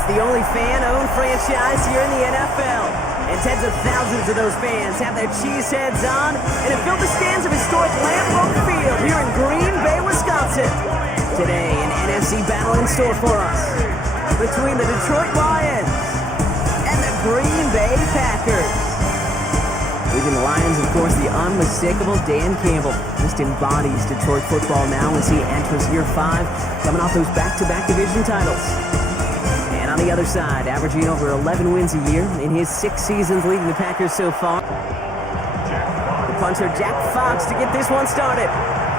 It's the only fan-owned franchise here in the NFL. And tens of thousands of those fans have their cheese heads on and have filled the stands of historic Lambeau Field here in Green Bay, Wisconsin. Today, an NFC battle in store for us between the Detroit Lions and the Green Bay Packers. Leading the Lions, of course, the unmistakable Dan Campbell. Just embodies Detroit football now as he enters year 5, coming off those back-to-back division titles. And on the other side, averaging over 11 wins a year in his 6 seasons leading the Packers so far. The punter, Jack Fox, to get this one started.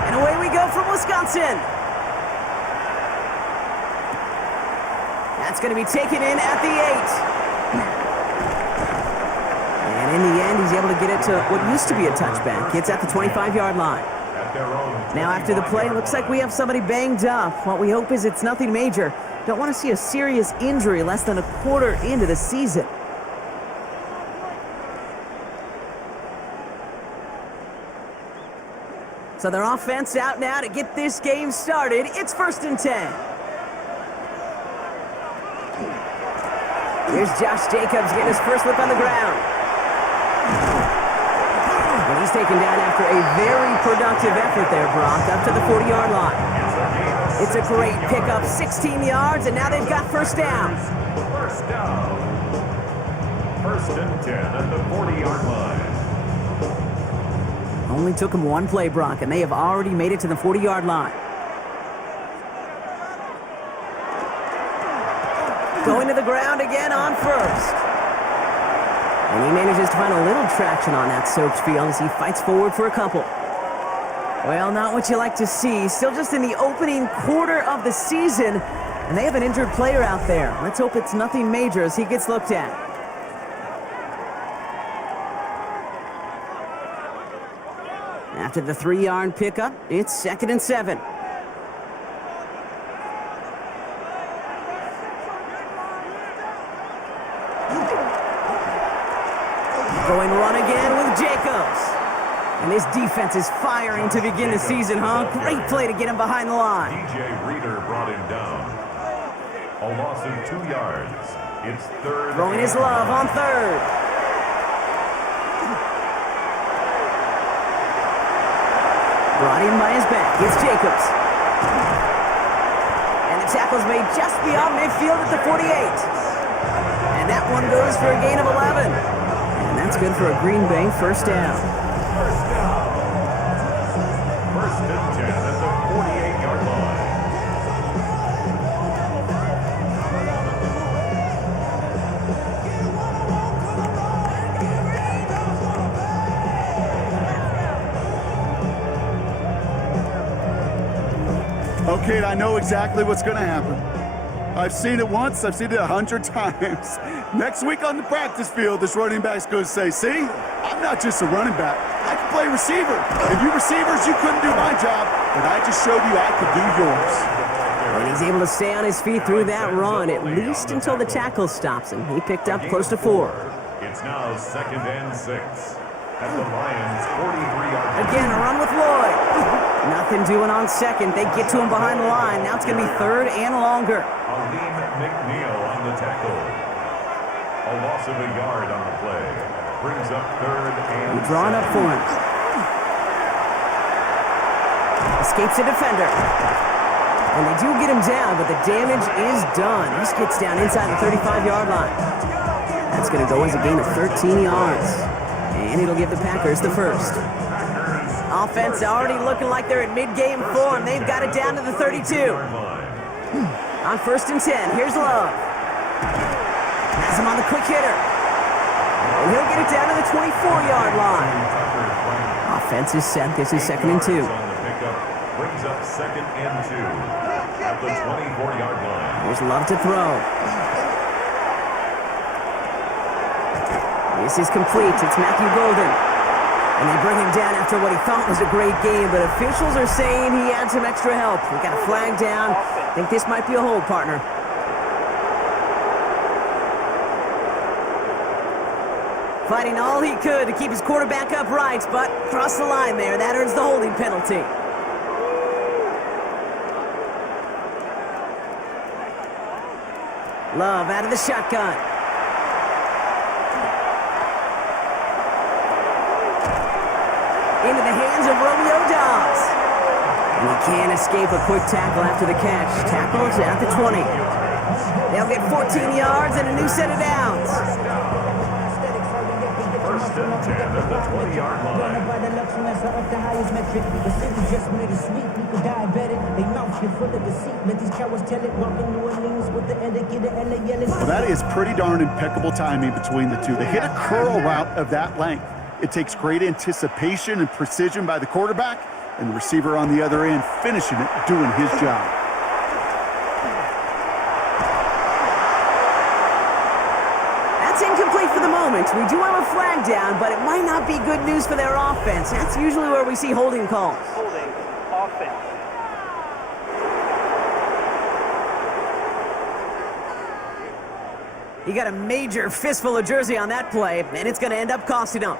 And away we go from Wisconsin. That's going to be taken in at the 8. And in the end, he's able to get it to what used to be a touchback. It's at the 25-yard line. Now after the play, looks like we have somebody banged up. What we hope is it's nothing major. Don't want to see a serious injury less than a quarter into the season. So their offense out now to get this game started. It's 1st and 10. Here's Josh Jacobs getting his first look on the ground. And he's taken down after a very productive effort there, Brock, up to the 40-yard line. It's a great pickup, 16 yards, and now they've got first down. First down. 1st and 10 at the 40-yard line. Only took them one play, Brock, and they have already made it to the 40-yard line. Going to the ground again on first. And he manages to find a little traction on that soaked field as he fights forward for a couple. Well, not what you like to see. Still just in the opening quarter of the season, and they have an injured player out there. Let's hope it's nothing major as he gets looked at. After the 3-yard pickup, it's 2nd and 7. Going run again with Jacobs. And this defense is firing to begin the season, huh? Great play to get him behind the line. DJ Reader brought him down. A loss of 2 yards. It's 3rd. Throwing his love on 3rd. Brought in by his back. It's Jacobs. And the tackle's made just beyond midfield at the 48. And that one goes for a gain of 11. And that's good for a Green Bay first down. First down. 1st and 10 at the 48-yard line. Okay, I know exactly what's going to happen. I've seen it once, I've seen it 100 times. Next week on the practice field, this running back's going to say, see, I'm not just a running back, I can play receiver. And you receivers, you couldn't do my job, but I just showed you I could do yours. And he's able to stay on his feet through that run, at least until the tackle stops him. He picked up close to 4. It's now 2nd and 6 at the Lions' 43-yard line. Again, a run with Lloyd. Nothing doing on 2nd. They get to him behind the line. Now it's going to be 3rd and longer. Aleem McNeil on the tackle. A loss of a yard on the play. Brings up 3rd and Drawn up for him. Escapes a defender. And they do get him down, but the damage is done. This gets down inside the 35-yard line. That's going to go as a gain of 13 yards. And it'll give the Packers the first. Offense already looking like they're in mid-game form. They've got it down to the 32. On 1st and 10, here's Love. Has him on the quick hitter. And he'll get it down to the 24-yard line. Offense is set. This is 2nd and 2. Brings up 2nd and 2 at the 24-yard line. Here's Love to throw. This is complete. It's Matthew Golden. And they bring him down after what he thought was a great game, but officials are saying he had some extra help. We got a flag down. I think this might be a hold, partner. Fighting all he could to keep his quarterback upright, but crossed the line there. That earns the holding penalty. Love out of the shotgun. Into the hands of Romeo Dobbs. And he can't escape a quick tackle after the catch. Tackles at the 20. They'll get 14 yards and a new set of downs. First and 10 at the 20-yard line. Well, that is pretty darn impeccable timing between the two. They hit a curl route of that length. It takes great anticipation and precision by the quarterback, and the receiver on the other end finishing it, doing his job. That's incomplete for the moment. We do have a flag down, but it might not be good news for their offense. That's usually where we see holding calls. Holding, offense. He got a major fistful of jersey on that play, and it's going to end up costing him.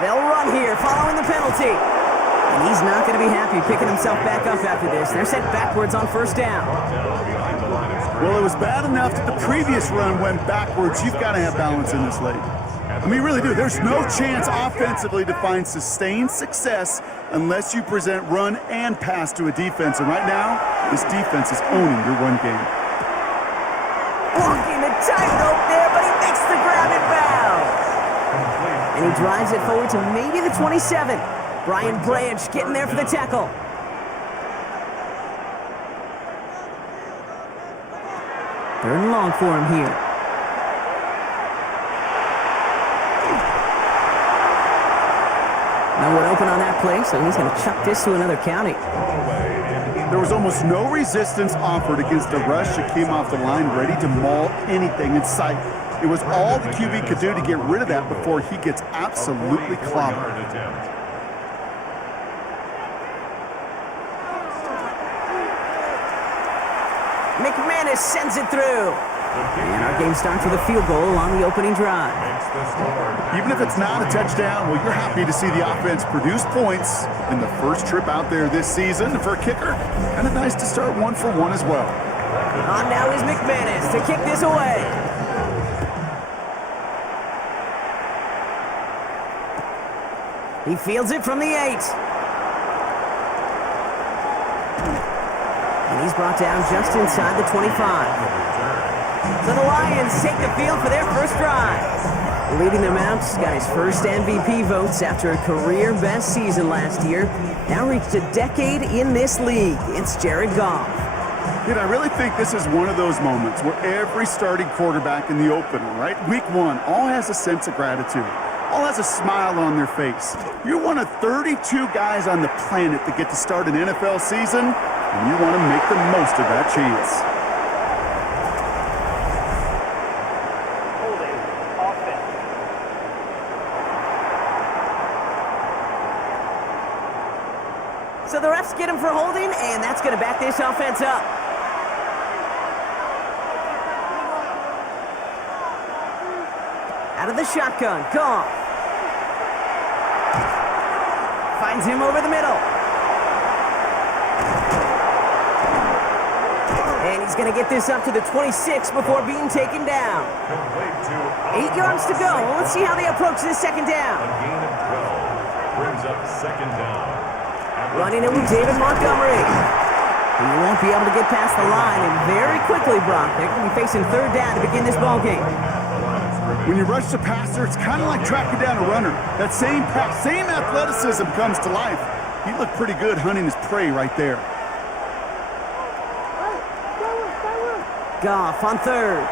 They'll run here, following the penalty. And he's not going to be happy picking himself back up after this. They're sent backwards on first down. Well, it was bad enough that the previous run went backwards. You've got to have balance in this league. I mean, really do. There's no chance offensively to find sustained success unless you present run and pass to a defense. And right now, this defense is owning your run game. Walking the tightrope there, but he makes the grab and bounds. And he drives it forward to maybe the 27. Brian Branch getting there for the tackle. Third and long for him here. No one open on that play, so he's going to chuck this to another county. There was almost no resistance offered against a rush that came off the line ready to maul anything in sight. It was all the QB could do to get rid of that before he gets absolutely clobbered. McManus sends it through. And our game starts with a field goal on the opening drive. Even if it's not a touchdown, well, you're happy to see the offense produce points in the first trip out there this season. For a kicker, kind of nice to start 1-for-1 as well. On now is McManus to kick this away. He fields it from the 8. And he's brought down just inside the 25. So the Lions take the field for their first drive. Leading them out, got his first MVP votes after a career-best season last year. Now reached a decade in this league. It's Jared Goff. I really think this is one of those moments where every starting quarterback in the opener, right? Week 1, all has a sense of gratitude. All has a smile on their face. You're one of 32 guys on the planet that get to start an NFL season, and you want to make the most of that chance. Holding, offense. So the refs get him for holding, and that's going to back this offense up. Out of the shotgun, Goff. Finds him over the middle. And he's going to get this up to the 26 before being taken down. 8 yards to go. Let's see how they approach this second down. A gain of 12 brings up second down. Running it with David Montgomery. He won't be able to get past the line, and very quickly, Brock, they're going to be facing third down to begin this ball game. When you rush the passer, it's kind of like tracking down a runner. That same pass, same athleticism comes to life. He looked pretty good hunting his prey right there. Goff on third.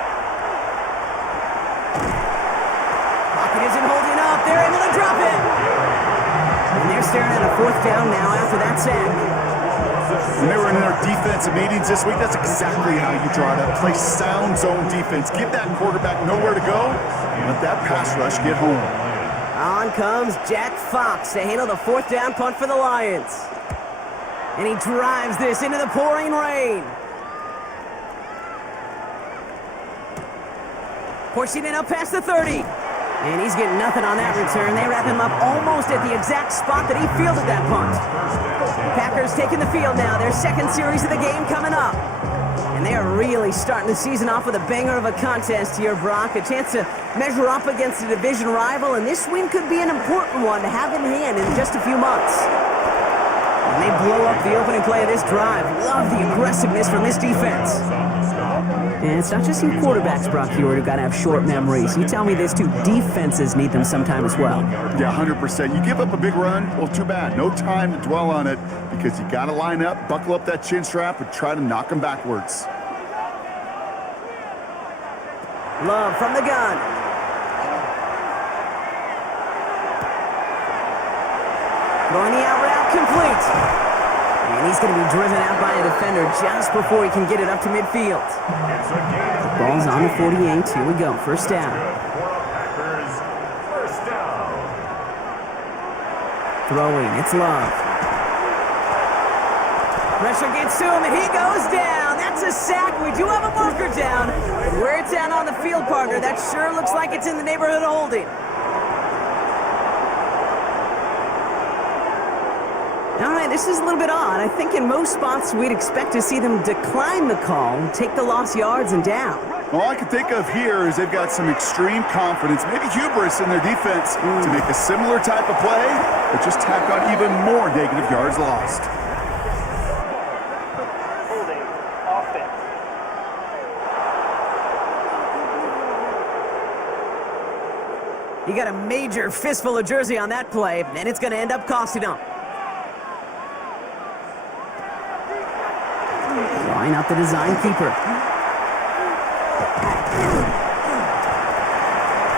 Pocket isn't holding up. They're able to drop it. And they're staring at a fourth down now after that sack. When they were in their defensive meetings this week, that's exactly how you draw it up. Play sound zone defense. Give that quarterback nowhere to go, and let that pass rush get home. On comes Jack Fox to handle the fourth down punt for the Lions. And he drives this into the pouring rain. Pushing it up past the 30. And he's getting nothing on that return. They wrap him up almost at the exact spot that he fielded that punt. Packers taking the field now. Their second series of the game coming up. And they are really starting the season off with a banger of a contest here, Brock. A chance to measure up against a division rival, and this win could be an important one to have in hand in just a few months. And they blow up the opening play of this drive. Love the aggressiveness from this defense. And it's not just you quarterbacks, Brock Hewitt, who got to have short memories. You tell me this too, defenses need them sometime as well. Yeah, 100%. You give up a big run, well, too bad. No time to dwell on it because you got to line up, buckle up that chin strap, and try to knock them backwards. Love from the gun. Throwing the out route complete. And he's going to be driven out by a defender just before he can get it up to midfield. The ball's on the 48. Here we go. First down. Throwing. It's Love. Pressure gets to him, and he goes down. That's a sack. We do have a marker down. Where it's at on the field, partner, that sure looks like it's in the neighborhood of holding. All right, this is a little bit odd. I think in most spots we'd expect to see them decline the call, take the lost yards and down. All I can think of here is they've got some extreme confidence, maybe hubris in their defense to make a similar type of play, but just tack on even more negative yards lost. Holding. Offense. You got a major fistful of jersey on that play, and it's going to end up costing them. Line up the design keeper.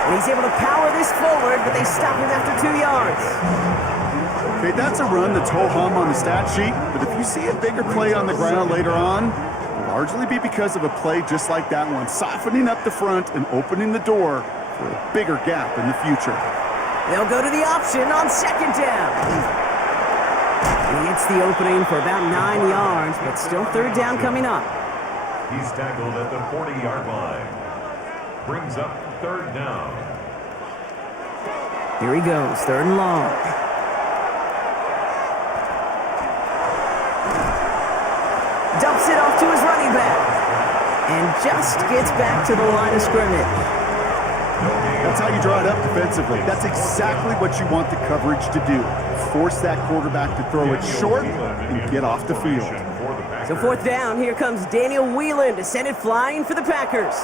And he's able to power this forward, but they stop him after 2 yards. Okay, that's a run that's ho-hum on the stat sheet, but if you see a bigger play on the ground later on, it'll largely be because of a play just like that one, softening up the front and opening the door for a bigger gap in the future. They'll go to the option on second down. He hits the opening for about 9 yards, but still third down coming up. He's tackled at the 40-yard line. Brings up third down. Here he goes, third and long. Dumps it off to his running back. And just gets back to the line of scrimmage. That's how you draw it up defensively. That's exactly what you want the coverage to do. Force that quarterback to throw it short and get off the field. So fourth down, here comes Daniel Whelan to send it flying for the Packers.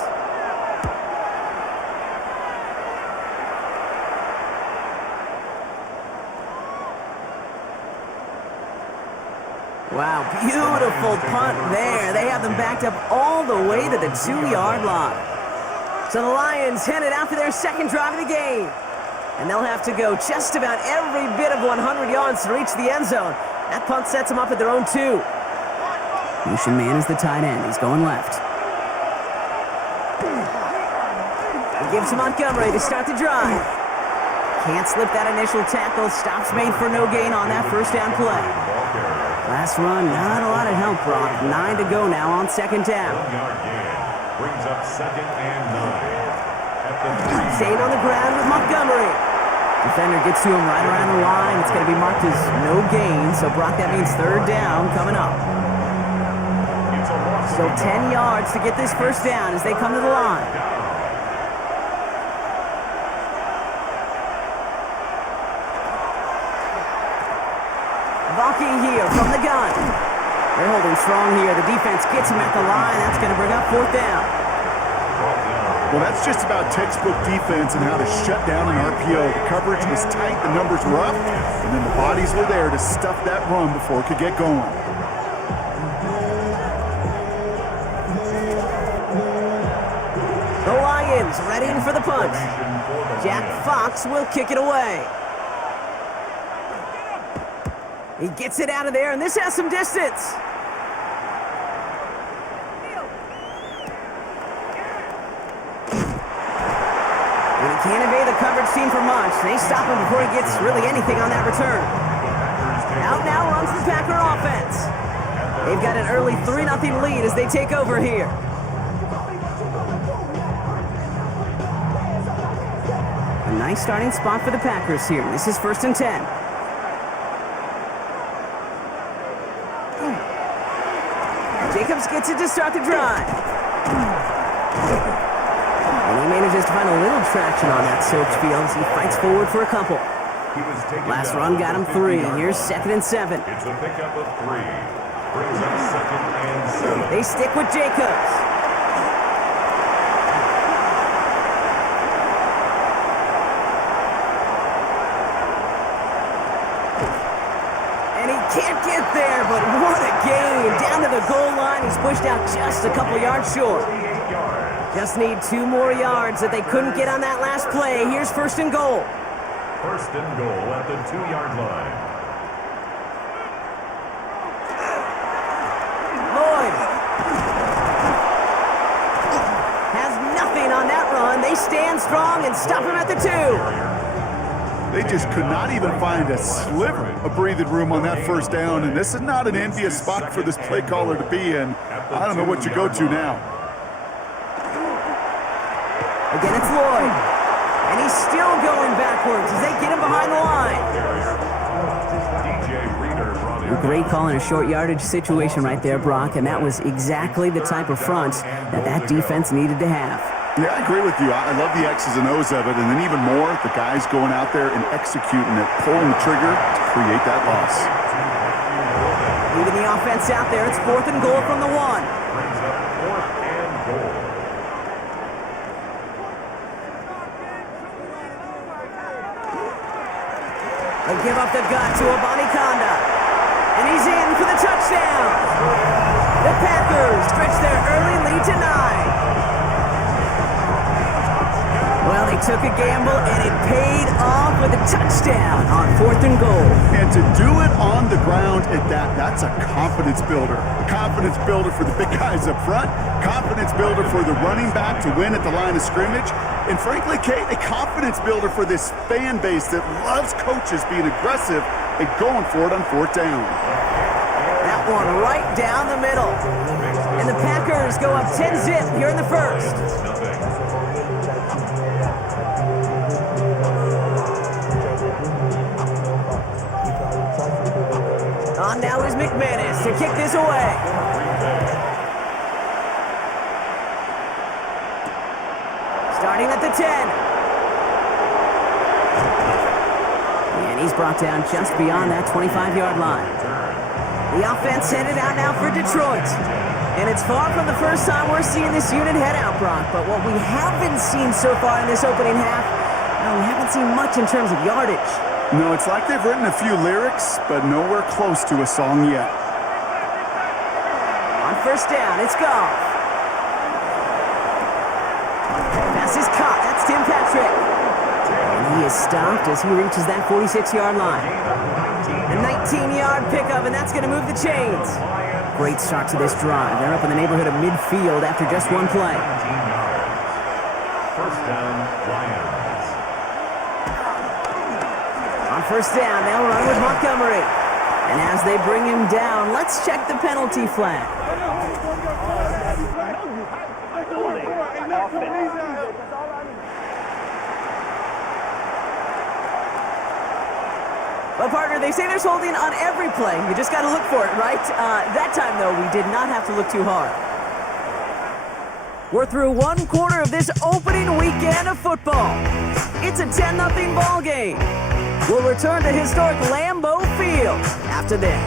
Wow, beautiful punt there. They have them backed up all the way to the 2-yard line. So the Lions headed out for their second drive of the game. And they'll have to go just about every bit of 100 yards to reach the end zone. That punt sets them up at their own 2. Motion man is the tight end. He's going left. He gives to Montgomery to start the drive. Can't slip that initial tackle. Stops made for no gain on that first down play. Last run, not a lot of help, Brock. 9 to go now on second down. Brings up second and 9. Staying on the ground with Montgomery. Defender gets to him right around the line. It's going to be marked as no gain. So, Brock, that means third down coming up. So 10 yards to get this first down as they come to the line. Valky here from the gun. They're holding strong here. The defense gets him at the line. That's going to bring up fourth down. Well, that's just about textbook defense and how to shut down an RPO. The coverage was tight, the numbers were up, and then the bodies were there to stuff that run before it could get going. The Lions ready for the punch. Jack Fox will kick it away. He gets it out of there, and this has some distance. Can't evade the coverage team for much. They stop him before he gets really anything on that return. Out now runs the Packer offense. They've got an early 3-0 lead as they take over here. A nice starting spot for the Packers here. This is 1st and 10. Jacobs gets it to start the drive. And he manages to find a little traction on that soaked field as he fights forward for a couple. Last run got him 3. Here's 2nd and 7. It's a pickup of 3. Brings up 2nd and 7. They stick with Jacobs. And he can't get there, but what a gain. Down to the goal line. He's pushed out just a couple yards short. Just need 2 more yards that they couldn't get on that last play. Here's 1st and goal. 1st and goal at the 2-yard line. Lloyd has nothing on that run. They stand strong and stop him at the 2. They just could not even find a sliver of breathing room on that 1st down, and this is not an envious spot for this play caller to be in. I don't know what you go to now. Again, it's Lloyd. And he's still going backwards as they get him behind the line. A great call in a short yardage situation right there, Brock, and that was exactly the type of front that defense needed to have. Yeah, I agree with you. I love the X's and O's of it, and then even more, the guys going out there and executing it, pulling the trigger to create that loss. Leaving the offense out there, it's 4th and goal from the 1. Brings up 4th and goal. They give up the gut to Abanikanda. And he's in for the touchdown. The Packers stretch their early lead to 9. Well, they took a gamble, and it paid off with a touchdown on 4th and goal. And to do it on the ground at that, that's a confidence builder. A confidence builder for the big guys up front, confidence builder for the running back to win at the line of scrimmage, and frankly, Kate, a confidence builder for this fan base that loves coaches being aggressive and going for it on 4th down. That one right down the middle. And the Packers go up 10-zip here in the 1st. On now is McManus to kick this away. Starting at the 10. And he's brought down just beyond that 25-yard line. The offense headed out now for Detroit. And it's far from the first time we're seeing this unit head out, Brock. But what we haven't seen so far in this opening half, we haven't seen much in terms of yardage. No, it's like they've written a few lyrics, but nowhere close to a song yet. On 1st down, it's Goff. Pass is caught. That's Tim Patrick. And he is stopped as he reaches that 46-yard line. A 19-yard pickup, and that's going to move the chains. Great start to this drive. They're up in the neighborhood of midfield after just one play. 1st down, Lions. On 1st down, they'll run with Montgomery. And as they bring him down, let's check the penalty flag. Well, partner, they say there's holding on every play. You just got to look for it, right? That time, though, we did not have to look too hard. We're through 1/4 of this opening weekend of football. It's a 10-0 ball game. We'll return to historic Lambeau Field after this.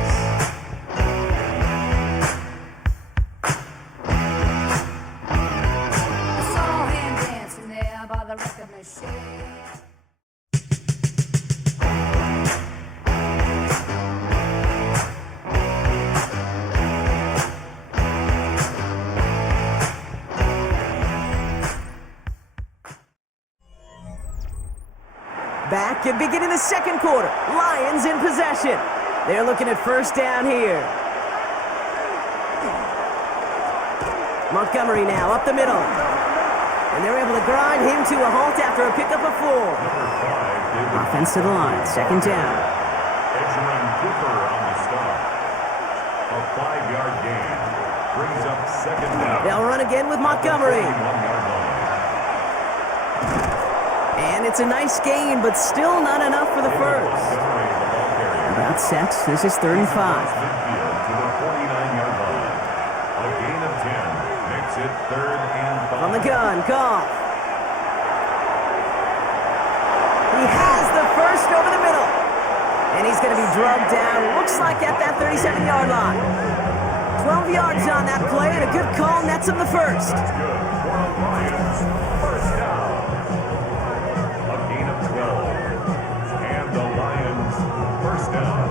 I saw him dancing there by the record machine. Back and beginning the 2nd quarter. Lions in possession. They're looking at 1st down here. Montgomery now up the middle. And they're able to grind him to a halt after a pickup of 4. Offense to the line. 2nd down. Edgerrin Cooper on the stop. A 5-yard gain. Brings up 2nd down. They'll run again with Montgomery. And it's a nice gain, but still not enough for the first. About set. This is 3rd and 5. Midfield to the 49-yard line. A gain of 10 makes it 3rd and 5. From the gun, Goff. He has the first over the middle. And he's going to be drugged down, looks like at that 37-yard line. 12 yards on that play, and a good call nets him the first. Good for the Lions. First down. A gain of 12. And the Lions, first down.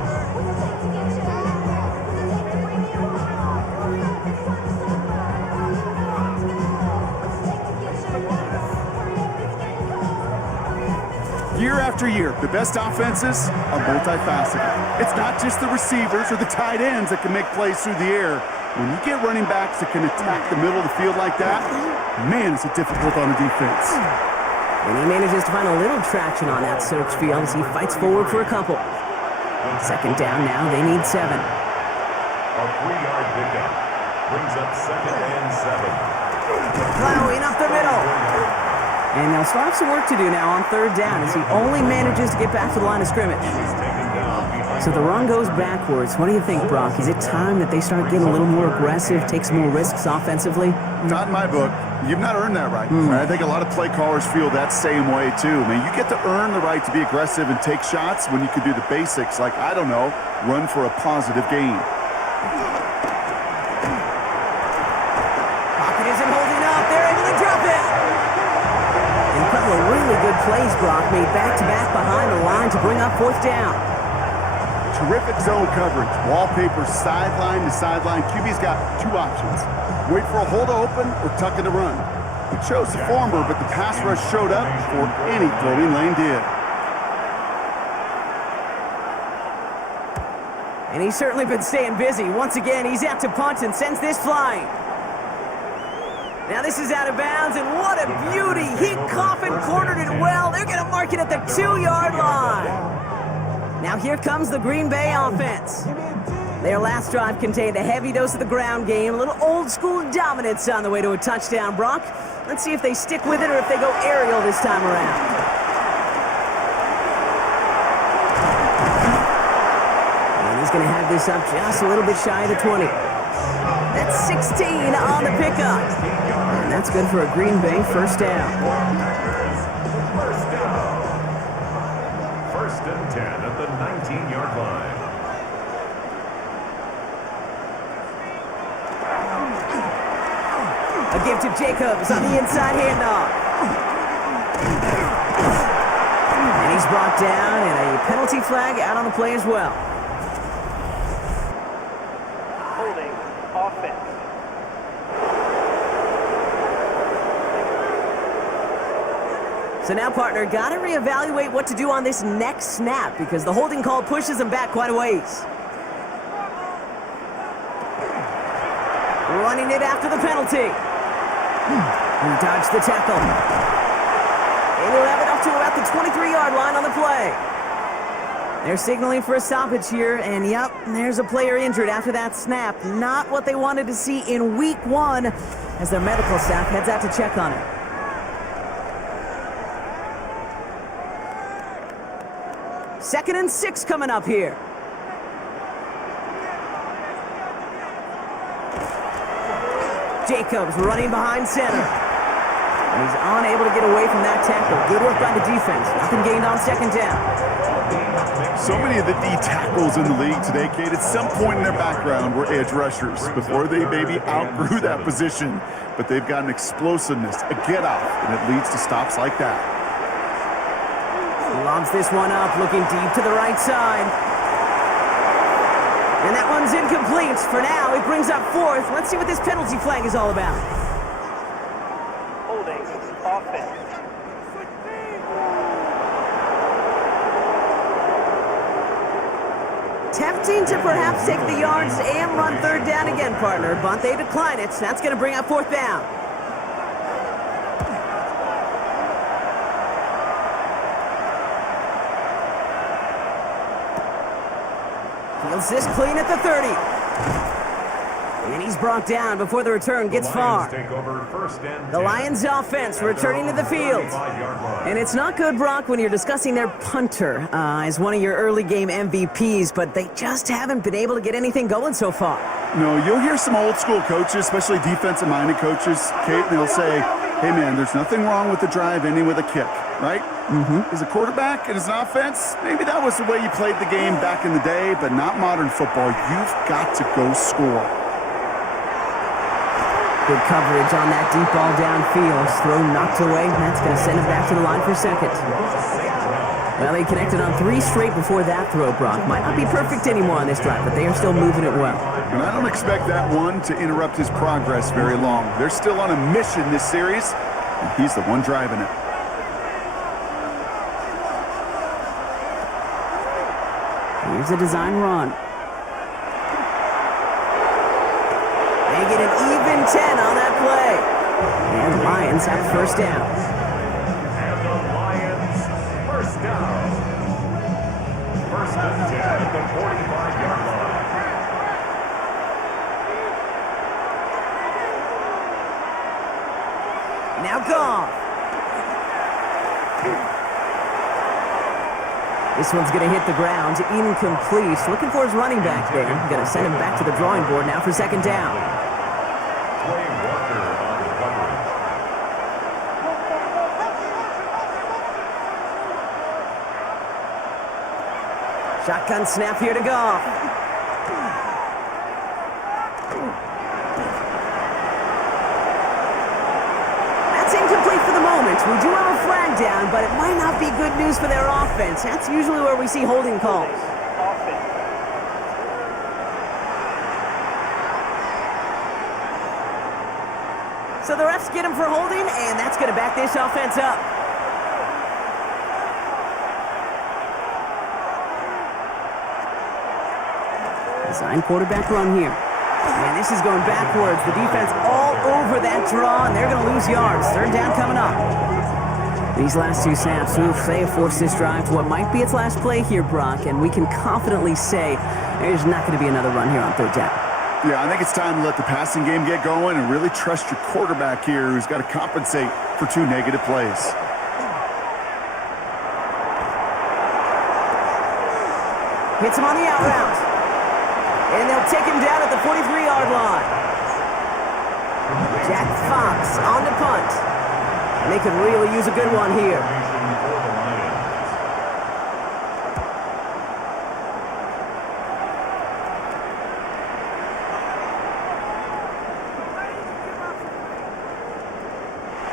Year after year, the best offenses are multifaceted. It's not just the receivers or the tight ends that can make plays through the air. When you get running backs that can attack the middle of the field like that, man, is it difficult on a defense. And he manages to find a little traction on that search field as he fights forward for a couple. 2nd down now, they need 7. A 3-yard pickup brings up 2nd and 7. Plowing up the middle. And they'll still have some work to do now on 3rd down as he only manages to get back to the line of scrimmage. So the run goes backwards. What do you think, Brock? Is it time that they start getting a little more aggressive, take some more risks offensively? Not in my book. You've not earned that right. I think a lot of play callers feel that same way, too. I mean, you get to earn the right to be aggressive and take shots when you can do the basics, like, I don't know, run for a positive gain. Pocket isn't holding up. They're able to drop it. And a couple of really good plays, Brock, made back-to-back behind the line to bring up 4th down. Terrific zone coverage. Wallpaper sideline to sideline. QB's got 2 options. Wait for a hole to open or tuck in to run. He chose the former, but the pass rush showed up before any throwing lane did. And he's certainly been staying busy. Once again, he's out to punt and sends this flying. Now this is out of bounds, and what a beauty. He coffin cornered it well. They're going to mark it at the 2-yard line. Now here comes the Green Bay offense. Their last drive contained a heavy dose of the ground game, a little old-school dominance on the way to a touchdown, Brock. Let's see if they stick with it or if they go aerial this time around. And he's going to have this up just a little bit shy of the 20. That's 16 on the pickup. And that's good for a Green Bay first down. First and 10 at the 19-yard line. A give to Jacobs on the inside handoff. And he's brought down, and a penalty flag out on the play as well. Holding offense. So now, partner, got to reevaluate what to do on this next snap because the holding call pushes him back quite a ways. Running it after the penalty. He dodged the tackle. And he'll have it up to about the 23-yard line on the play. They're signaling for a stoppage here, and yep, there's a player injured after that snap. Not what they wanted to see in week 1 as their medical staff heads out to check on him. Second and 6 coming up here. Jacobs running behind center. And he's unable to get away from that tackle. Good work by the defense. Nothing gained on 2nd down. So many of the D tackles in the league today, Kate, at some point in their background were edge rushers before they maybe outgrew that position. But they've got an explosiveness, a get-off, and it leads to stops like that. Lobs this one up, looking deep to the right side. And that one's incomplete. For now, it brings up 4th. Let's see what this penalty flag is all about. Holding offense. Tempting to perhaps take the yards and run 3rd down again, partner, but they decline it. That's going to bring up 4th down. Feels this clean at the 30. And he's is brought down before the return gets far. Take over first and The 10. Lions offense returning to the field. 35-yard line. And it's not good, Brock, when you're discussing their punter as one of your early game MVPs, but they just haven't been able to get anything going so far. No, you'll hear some old school coaches, especially defensive-minded coaches, Kate, and they'll say, hey, man, there's nothing wrong with the drive ending with a kick, right? As a quarterback and as an offense, maybe that was the way you played the game back in the day, but not modern football. You've got to go score. Good coverage on that deep ball downfield. Throw knocked away. That's going to send him back to the line for second. Well, they connected on 3 straight before that throw, Brock. Might not be perfect anymore on this drive, but they are still moving it well. And I don't expect that one to interrupt his progress very long. They're still on a mission this series, and he's the one driving it. Here's a design run. They get an even 10 on that play. And the Lions have first down. And the Lions first down. First and 10 at the 45-yard line. Now gone. This one's going to hit the ground, incomplete. Looking for his running back there. Going to send him back to the drawing board now for second down. Play Walker on coverage. Shotgun snap here to go. That's incomplete for the moment. We do have a flag down, but it might not be good news for their offense. That's usually where we see holding calls. Offense. So the refs get him for holding, and that's going to back this offense up. Design quarterback run here. And this is going backwards. The defense all over that draw, and they're going to lose yards. Third down coming up. These last 2 snaps, they have forced this drive to what might be its last play here, Brock, and we can confidently say there's not going to be another run here on third down. Yeah, I think it's time to let the passing game get going and really trust your quarterback here, who's got to compensate for 2 negative plays. Hits him on the out route. And they'll take him down at the 43-yard line. Jack Fox on the punt. And they could really use a good one here.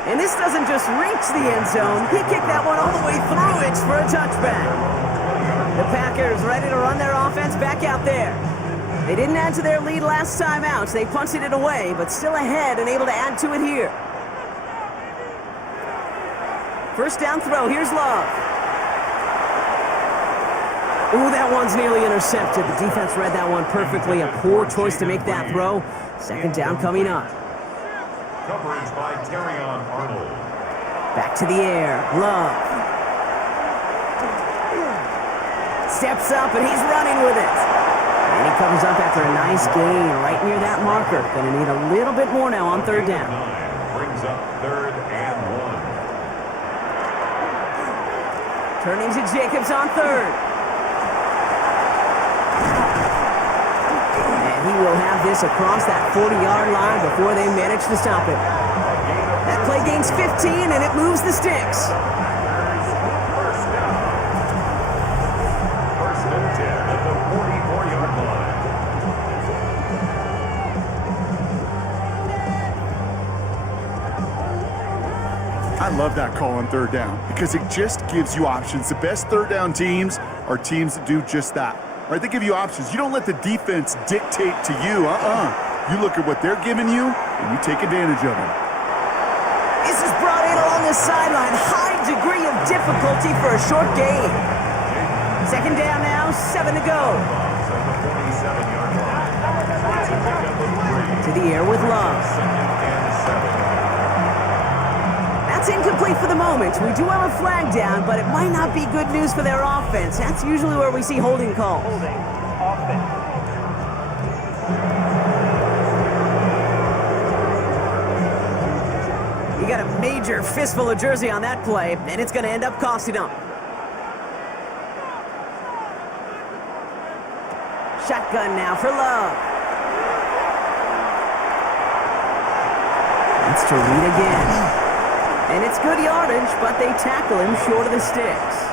And this doesn't just reach the end zone. He kicked that one all the way through it for a touchback. The Packers ready to run their offense back out there. They didn't add to their lead last time out. They punted it away, but still ahead and able to add to it here. First down throw. Here's Love. Ooh, that one's nearly intercepted. The defense read that one perfectly. A poor choice to make that throw. Second down coming up. Coverage by Terrion Arnold. Back to the air. Love. Steps up, and he's running with it. And he comes up after a nice gain right near that marker. Going to need a little bit more now on third down. Brings up third and 1. Turning to Jacobs on third. And he will have this across that 40-yard line before they manage to stop it. That play gains 15, and it moves the sticks. First and 10 at the 44-yard line. I love that call on third down because it just gives you options. The best third down teams are teams that do just that. Right? They give you options. You don't let the defense dictate to you. You look at what they're giving you, and you take advantage of it. This is brought in along the sideline. High degree of difficulty for a short gain. Second down now, 7 to go. To the air with Love. That's incomplete for the moment. We do have a flag down, but it might not be good news for their offense. That's usually where we see holding calls. Holding. Offense. got a major fistful of jersey on that play, and it's going to end up costing him. Shotgun now for Love. It's to Reed again. And it's good yardage, but they tackle him short of the sticks.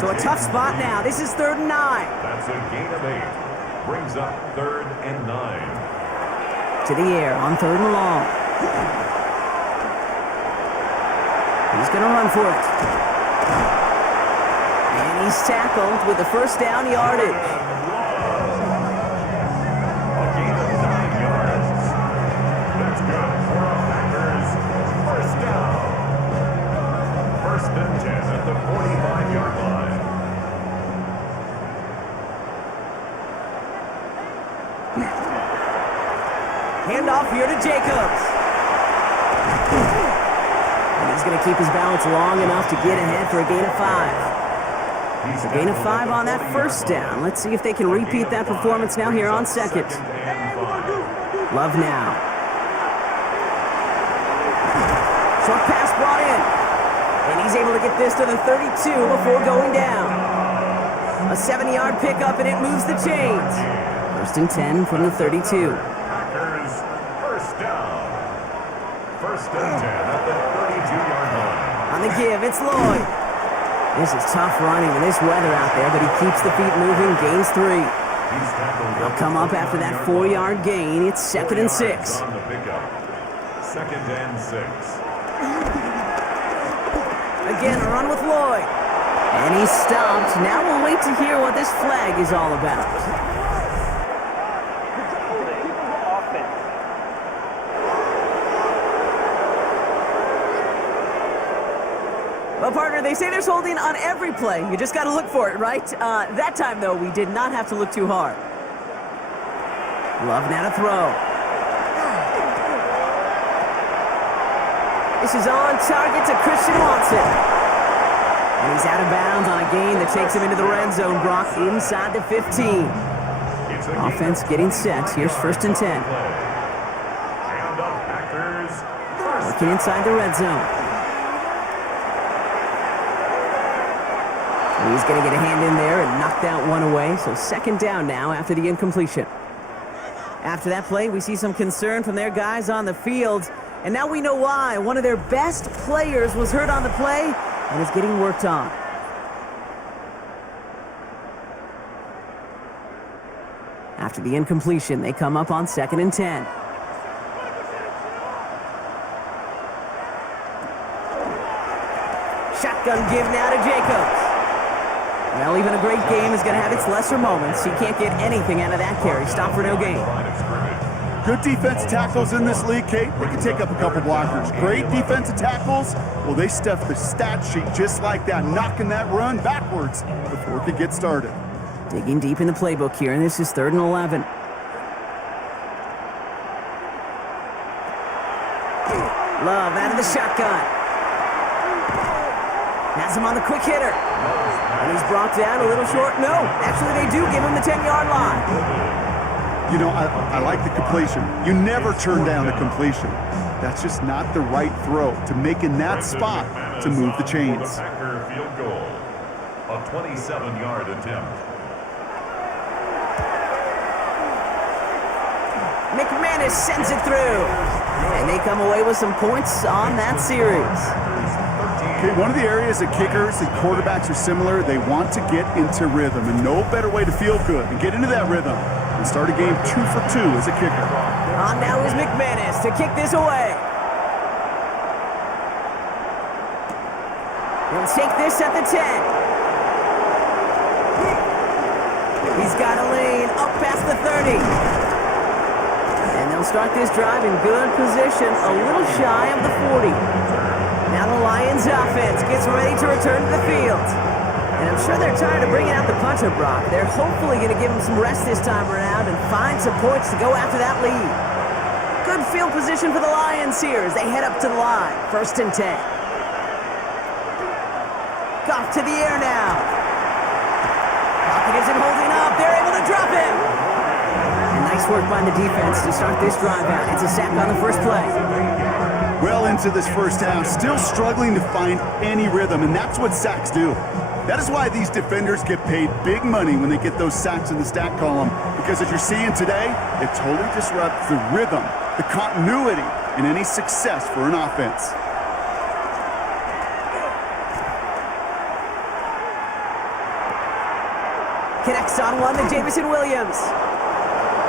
So a tough spot now. This is 3rd and 9. That's a gain of 8. Brings up 3rd and 9. To the air on 3rd and long. He's going to run for it. And he's tackled with the first down yardage. A gain of 9 yards. That's good for a Packers first down. 1st and 10 at the 45-yard line. Handoff here to Jacobs. And he's going to keep his balance long enough to get ahead for a gain of 5. A gain of 5 on that first down. Let's see if they can repeat that performance now here on 2nd. Love now. Short pass brought in. And he's able to get this to the 32 before going down. A 70-yard pickup, and it moves the chains. 1st and 10 from the 32. Packers first down. 1st and 10 at the 32-yard line. On the give, it's Lloyd. This is tough running in this weather out there, but he keeps the feet moving, gains 3. They'll come up after that 4-yard gain. It's 2nd and 6. On the pickup. 2nd and 6. Again, a run with Lloyd. And he's stopped. Now we'll wait to hear what this flag is all about. Holding. Offense. Well, partner, they say there's holding on every play. You just got to look for it, right? That time, though, we did not have to look too hard. Love now to throw. This is on target to Christian Watson. And he's out of bounds on a gain that takes him into the red zone, Brock, inside the 15. Offense getting set. Here's 1st and 10. And the Packers first. Looking inside the red zone. He's going to get a hand in there and knock that one away. So 2nd down now after the incompletion. After that play, we see some concern from their guys on the field. And now we know why. One of their best players was hurt on the play and is getting worked on. After the incompletion, they come up on 2nd and 10. Shotgun give now to Jacobs. Well, even a great game is going to have its lesser moments. He can't get anything out of that carry. Stop for no gain. Good defensive tackles in this league, Kate. They can take up a couple blockers. Great defensive tackles. Well, they stuff the stat sheet just like that, knocking that run backwards before it could get started. Digging deep in the playbook here, and this is 3rd and 11. Love out of the shotgun. Has him on the quick hitter. And he's brought down a little short. No, actually they do give him the 10-yard line. You know, I like the completion. You never turn down a completion. That's just not the right throw to make in that spot to move the chains. Packer field goal. A 27-yard attempt. McManus sends it through. And they come away with some points on that series. Okay, one of the areas that kickers and quarterbacks are similar, they want to get into rhythm. And no better way to feel good and get into that rhythm and start a game 2 for 2 as a kicker. On now is McManus to kick this away. He'll take this at the 10. He's got a lane up past the 30. And they'll start this drive in good position, a little shy of the 40. Now the Lions offense gets ready to return to the field. And I'm sure they're tired of bringing out the punter, Brock. They're hopefully going to give him some rest this time around and find some points to go after that lead. Good field position for the Lions here as they head up to the line. 1st and 10. Goff to the air now. Pocket isn't holding up. They're able to drop him. And nice work by the defense to start this drive out. It's a sack on the first play. Well into this first half, still struggling to find any rhythm, and that's what sacks do. That is why these defenders get paid big money when they get those sacks in the stat column, because as you're seeing today, it totally disrupts the rhythm, the continuity, and any success for an offense. Connects on one to Jamison Williams.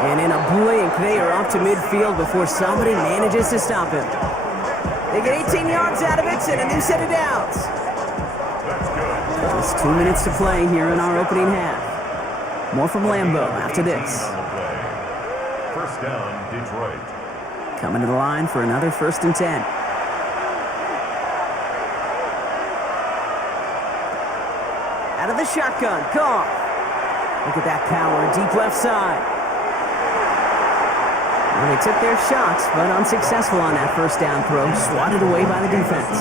And in a blink, they are off to midfield before somebody manages to stop him. They get 18 yards out of it and a new set of downs. Just 2 minutes to play here in our opening half. More from Lambeau after this. First down, Detroit. Coming to the line for another 1st and 10. Out of the shotgun, Goff. Look at that power, deep left side. Well, they took their shots, but unsuccessful on that first down throw, swatted away by the defense.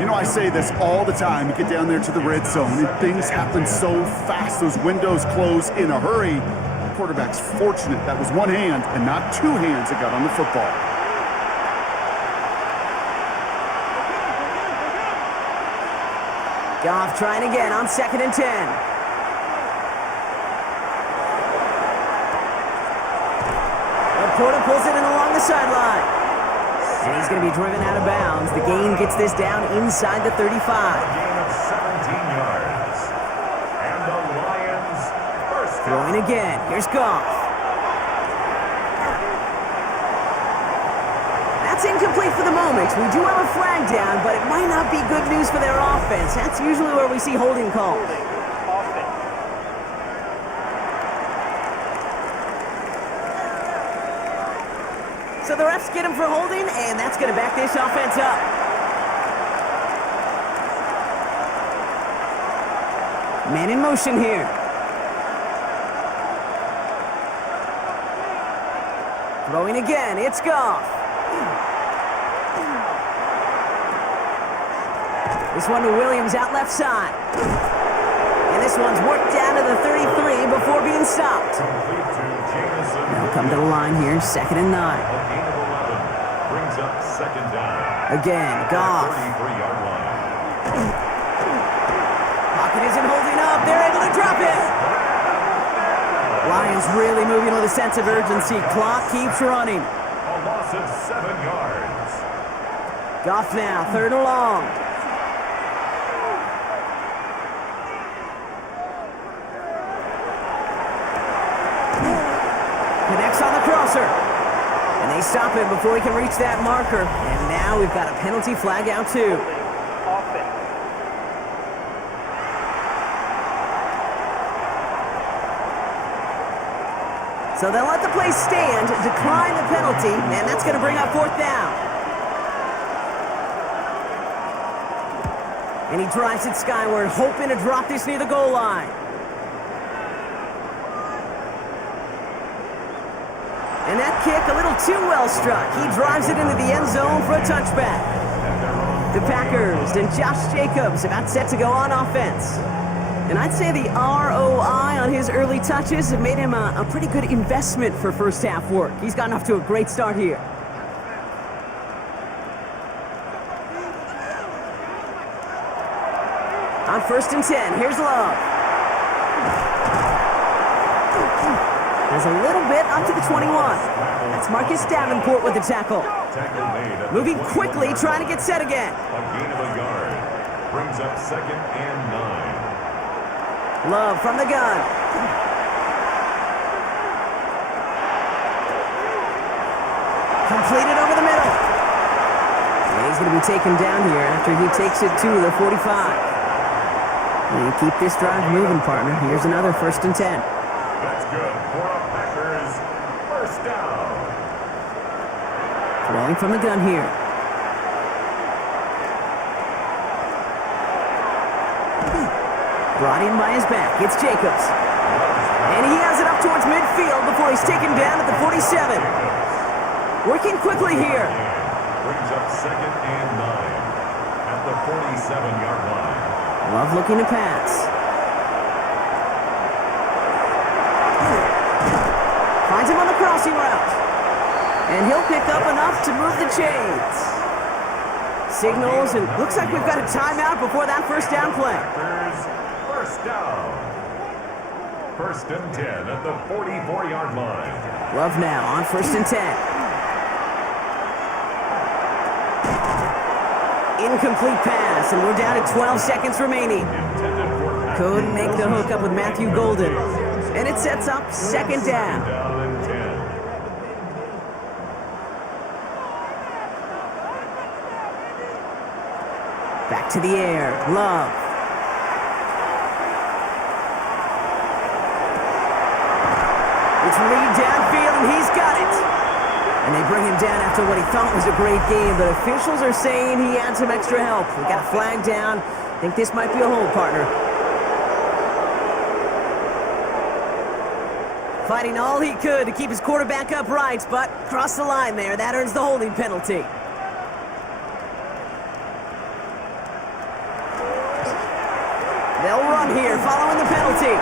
You know, I say this all the time. You get down there to the red zone, and things happen so fast. Those windows close in a hurry. The quarterback's fortunate that was one hand and not two hands that got on the football. Goff trying again on 2nd and 10. Porter pulls it in along the sideline. And he's going to be driven out of bounds. The gain gets this down inside the 35. A gain of 17 yards. And the Lions first down. Throwing again. Here's Goff. That's incomplete for the moment. We do have a flag down, but it might not be good news for their offense. That's usually where we see holding calls. So the refs get him for holding, and that's going to back this offense up. Man in motion here. Throwing again, it's Goff. This one to Williams out left side. And this one's worked down to the 33 before being stopped. They'll come to the line here, 2nd and 9. Brings up 2nd down. Again, Goff. 33-yard line. Pocket isn't holding up. They're able to drop it. Lions really moving with a sense of urgency. Clock keeps running. A loss of 7 yards. Goff now, 3rd and long. Connects on the crosser. And they stop him before he can reach that marker. And now we've got a penalty flag out too. So they'll let the play stand, decline the penalty, and that's going to bring up 4th down. And he drives it skyward, hoping to drop this near the goal line. And that kick, a little too well struck. He drives it into the end zone for a touchback. The Packers and Josh Jacobs about set to go on offense. And I'd say the ROI on his early touches have made him a pretty good investment for first half work. He's gotten off to a great start here. On 1st and 10, here's Love. There's a little bit up to the 21. That's Marcus Davenport with the tackle. Moving quickly, trying to get set again. A gain of a yard. Brings up 2nd and 9. Love from the gun. Completed over the middle. And he's going to be taken down here after he takes it to the 45. And you keep this drive moving, partner. Here's another 1st and 10. That's good for a Packers first down. Throwing from the gun here. Brought in by his back. It's Jacobs. And he has it up towards midfield before he's taken down at the 47. Working quickly here. Brings up 2nd and 9 at the 47-yard line. Love looking to pass. Finds him on the crossing route. And he'll pick up enough to move the chains. Signals, and looks like we've got a timeout before that first down play. First down. First and 10 at the 44-yard line. Love now on first and 10. Incomplete pass, and we're down to 12 seconds remaining. Couldn't make the hook up with Matthew Golden. And it sets up second down. Down and 10. Back to the air. Love. It's Reed downfield, and he's got it. And they bring him down after what he thought was a great game, but officials are saying he had some extra help. We got a flag down. I think this might be a hold, partner. Fighting all he could to keep his quarterback upright, but crossed the line there. That earns the holding penalty. They'll run here, following the penalty.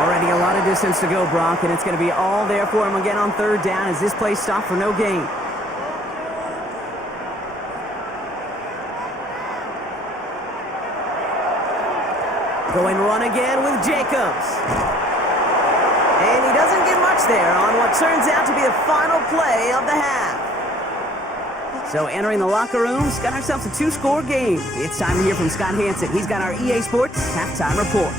Already a lot of distance to go, Brock, and it's going to be all there for him again on third down as this play stopped for no gain. Going run again with Jacobs. And he doesn't get much there on what turns out to be the final play of the half. So entering the locker rooms, got ourselves a 2-score game. It's time to hear from Scott Hansen. He's got our EA Sports halftime report.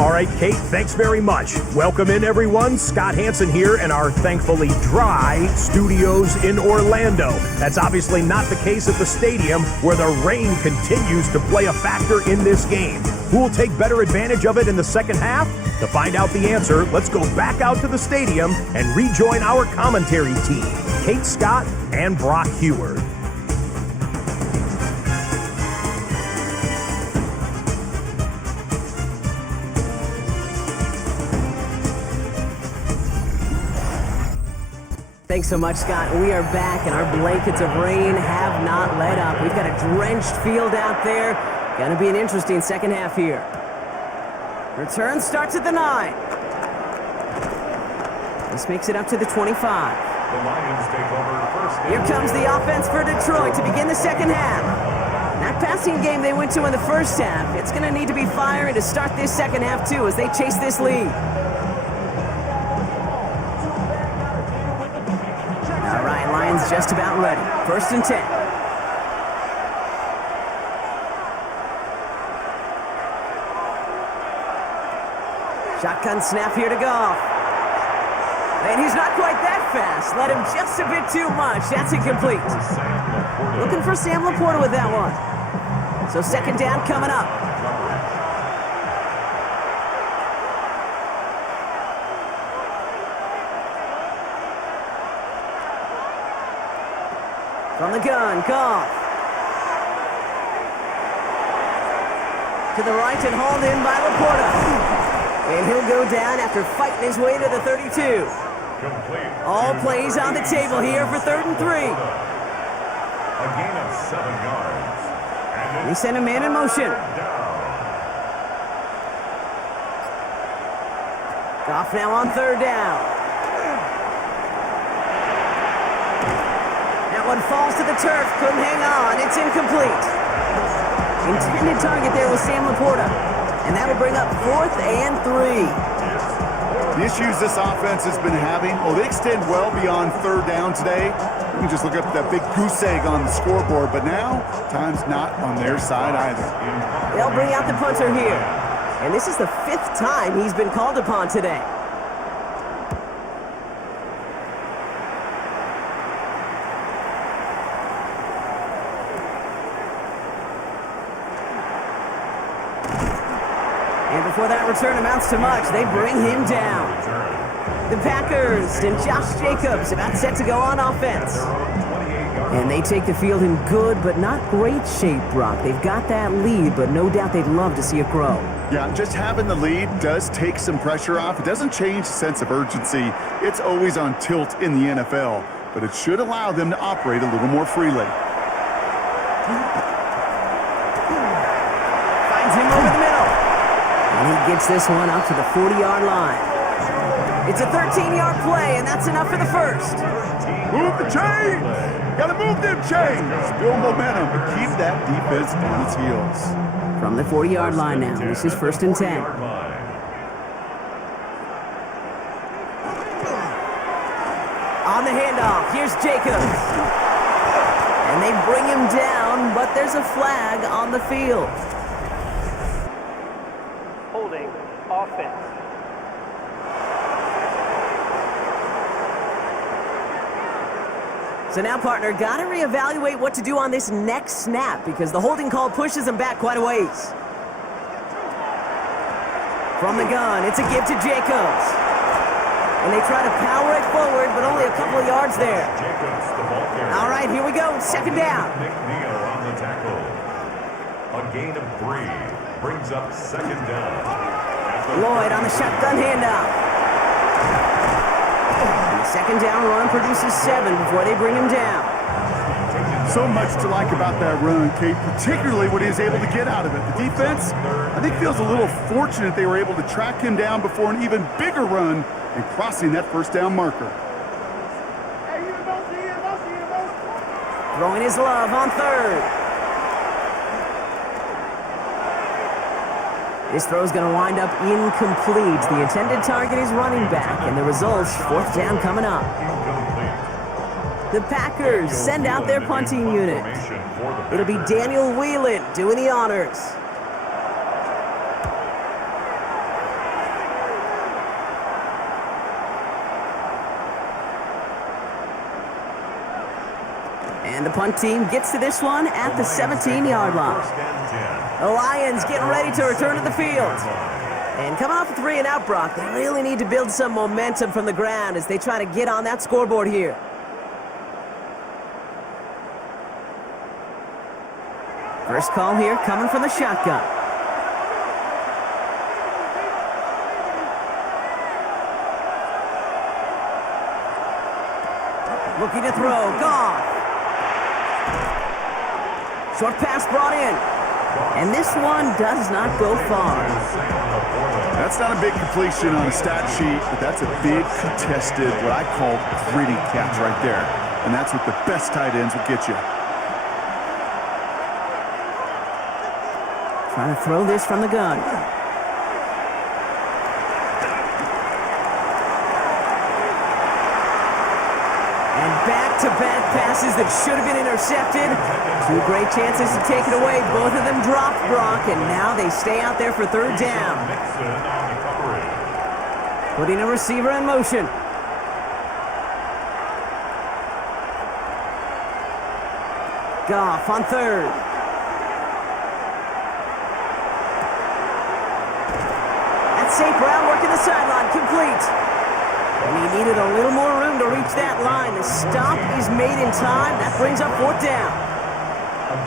All right, Kate, thanks very much. Welcome in, everyone. Scott Hansen here in our thankfully dry studios in Orlando. That's obviously not the case at the stadium, where the rain continues to play a factor in this game. Who will take better advantage of it in the second half? To find out the answer, let's go back out to the stadium and rejoin our commentary team, Kate Scott and Brock Heward. Thanks so much, Scott. We are back, and our blankets of rain have not let up. We've got a drenched field out there. Going to be an interesting second half here. Return starts at the 9. This makes it up to the 25. The Lions take over first. Here comes the offense for Detroit to begin the second half. That passing game they went to in the first half, it's going to need to be firing to start this second half, too, as they chase this lead. All right, Lions just about ready. First and 10. Shotgun snap here to Goff. And he's not quite that fast. Let him just a bit too much. That's incomplete. Looking for Sam Laporta with that one. So second down coming up. From the gun, Goff. To the right and hauled in by Laporta. And he'll go down after fighting his way to the 32. All plays on the table here for 3rd and 3. A gain of 7 yards. We send a man in motion. Goff now on 3rd down. That one falls to the turf. Couldn't hang on. It's incomplete. Intended target there was Sam Laporta. And that'll bring up 4th and 3. The issues this offense has been having, well, they extend well beyond 3rd down today. You can just look up that big goose egg on the scoreboard, but now, time's not on their side either. They'll bring out the punter here. And this is the 5th time he's been called upon today. And before that return amounts to much, they bring him down. The Packers and Josh Jacobs about set to go on offense. And they take the field in good but not great shape, Brock. They've got that lead, but no doubt they'd love to see it grow. Yeah, just having the lead does take some pressure off. It doesn't change the sense of urgency. It's always on tilt in the NFL, but it should allow them to operate a little more freely. Finds him over the middle. And he gets this one up to the 40-yard line. It's a 13-yard play, and that's enough for the first. Move the chains! Gotta move them chains! Build momentum and keep that defense on its heels. From the 40-yard line now, this is 1st and 10. On the handoff, here's Jacobs. And they bring him down, but there's a flag on the field. Holding offense. So now, partner, got to reevaluate what to do on this next snap because the holding call pushes him back quite a ways. From the gun, it's a give to Jacobs. And they try to power it forward, but only a couple of yards there. All right, here we go. 2nd down. McNeil on the tackle. A gain of 3 brings up 2nd down. Lloyd on the shotgun handoff. And the 2nd down run produces 7 before they bring him down. So much to like about that run, Kate, particularly what he was able to get out of it. The defense, I think, feels a little fortunate they were able to track him down before an even bigger run and crossing that 1st down marker. Throwing his love on 3rd. This throw's going to wind up incomplete. The intended target is running back, and the result's 4th down coming up. The Packers send out their punting unit. It'll be Daniel Whelan doing the honors. And the punt team gets to this one at the 17-yard line. The Lions getting ready to return to the field. And coming off a 3-and-out, Brock, they really need to build some momentum from the ground as they try to get on that scoreboard here. First call here coming from the shotgun. Looking to throw, Goff. Short pass brought in. And this one does not go far. That's not a big completion on a stat sheet, but that's a big contested, what I call gritty catch right there. And that's what the best tight ends will get you. Trying to throw this from the gun. And back-to-back passes that should have been intercepted. 2 great chances to take it away. Both of them dropped, Brock, and now they stay out there for 3rd down. Putting a receiver in motion. Goff on 3rd. That's St. Brown working the sideline, complete. And he needed a little more room to reach that line. The stop is made in time. That brings up 4th down.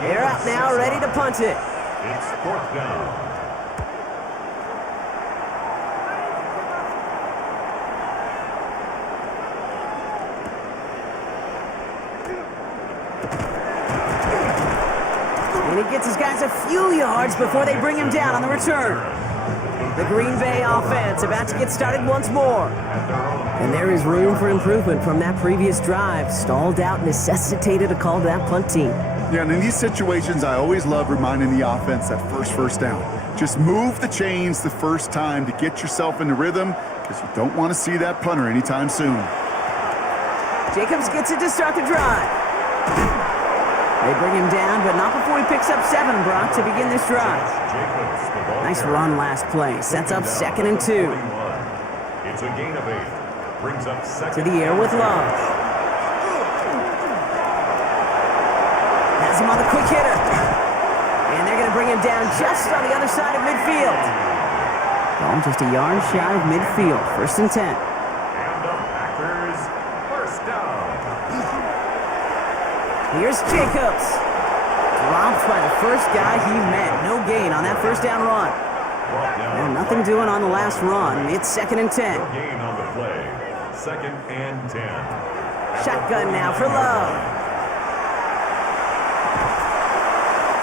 They're out now, ready to punt it. It's 4th down. And he gets his guys a few yards before they bring him down on the return. The Green Bay offense about to get started once more. And there is room for improvement from that previous drive. Stalled out, necessitated a call to that punt team. Yeah, and in these situations, I always love reminding the offense that first down. Just move the chains the first time to get yourself into rhythm because you don't want to see that punter anytime soon. Jacobs gets it to start the drive. They bring him down, but not before he picks up 7, Brock, to begin this drive. Nice run last play. Sets up 2nd and 2. It's a gain of 8. Brings up 2nd. To the air with Love. Has him on the quick hitter. And they're going to bring him down just on the other side of midfield. Ball just a yard shy of midfield. 1st and 10. And the Packers, 1st down. Here's Jacobs. Dropped by the first guy he met. No gain on that 1st down run. And nothing doing on the last run. It's 2nd and 10. No gain on the play. 2nd and 10. Shotgun now for Love.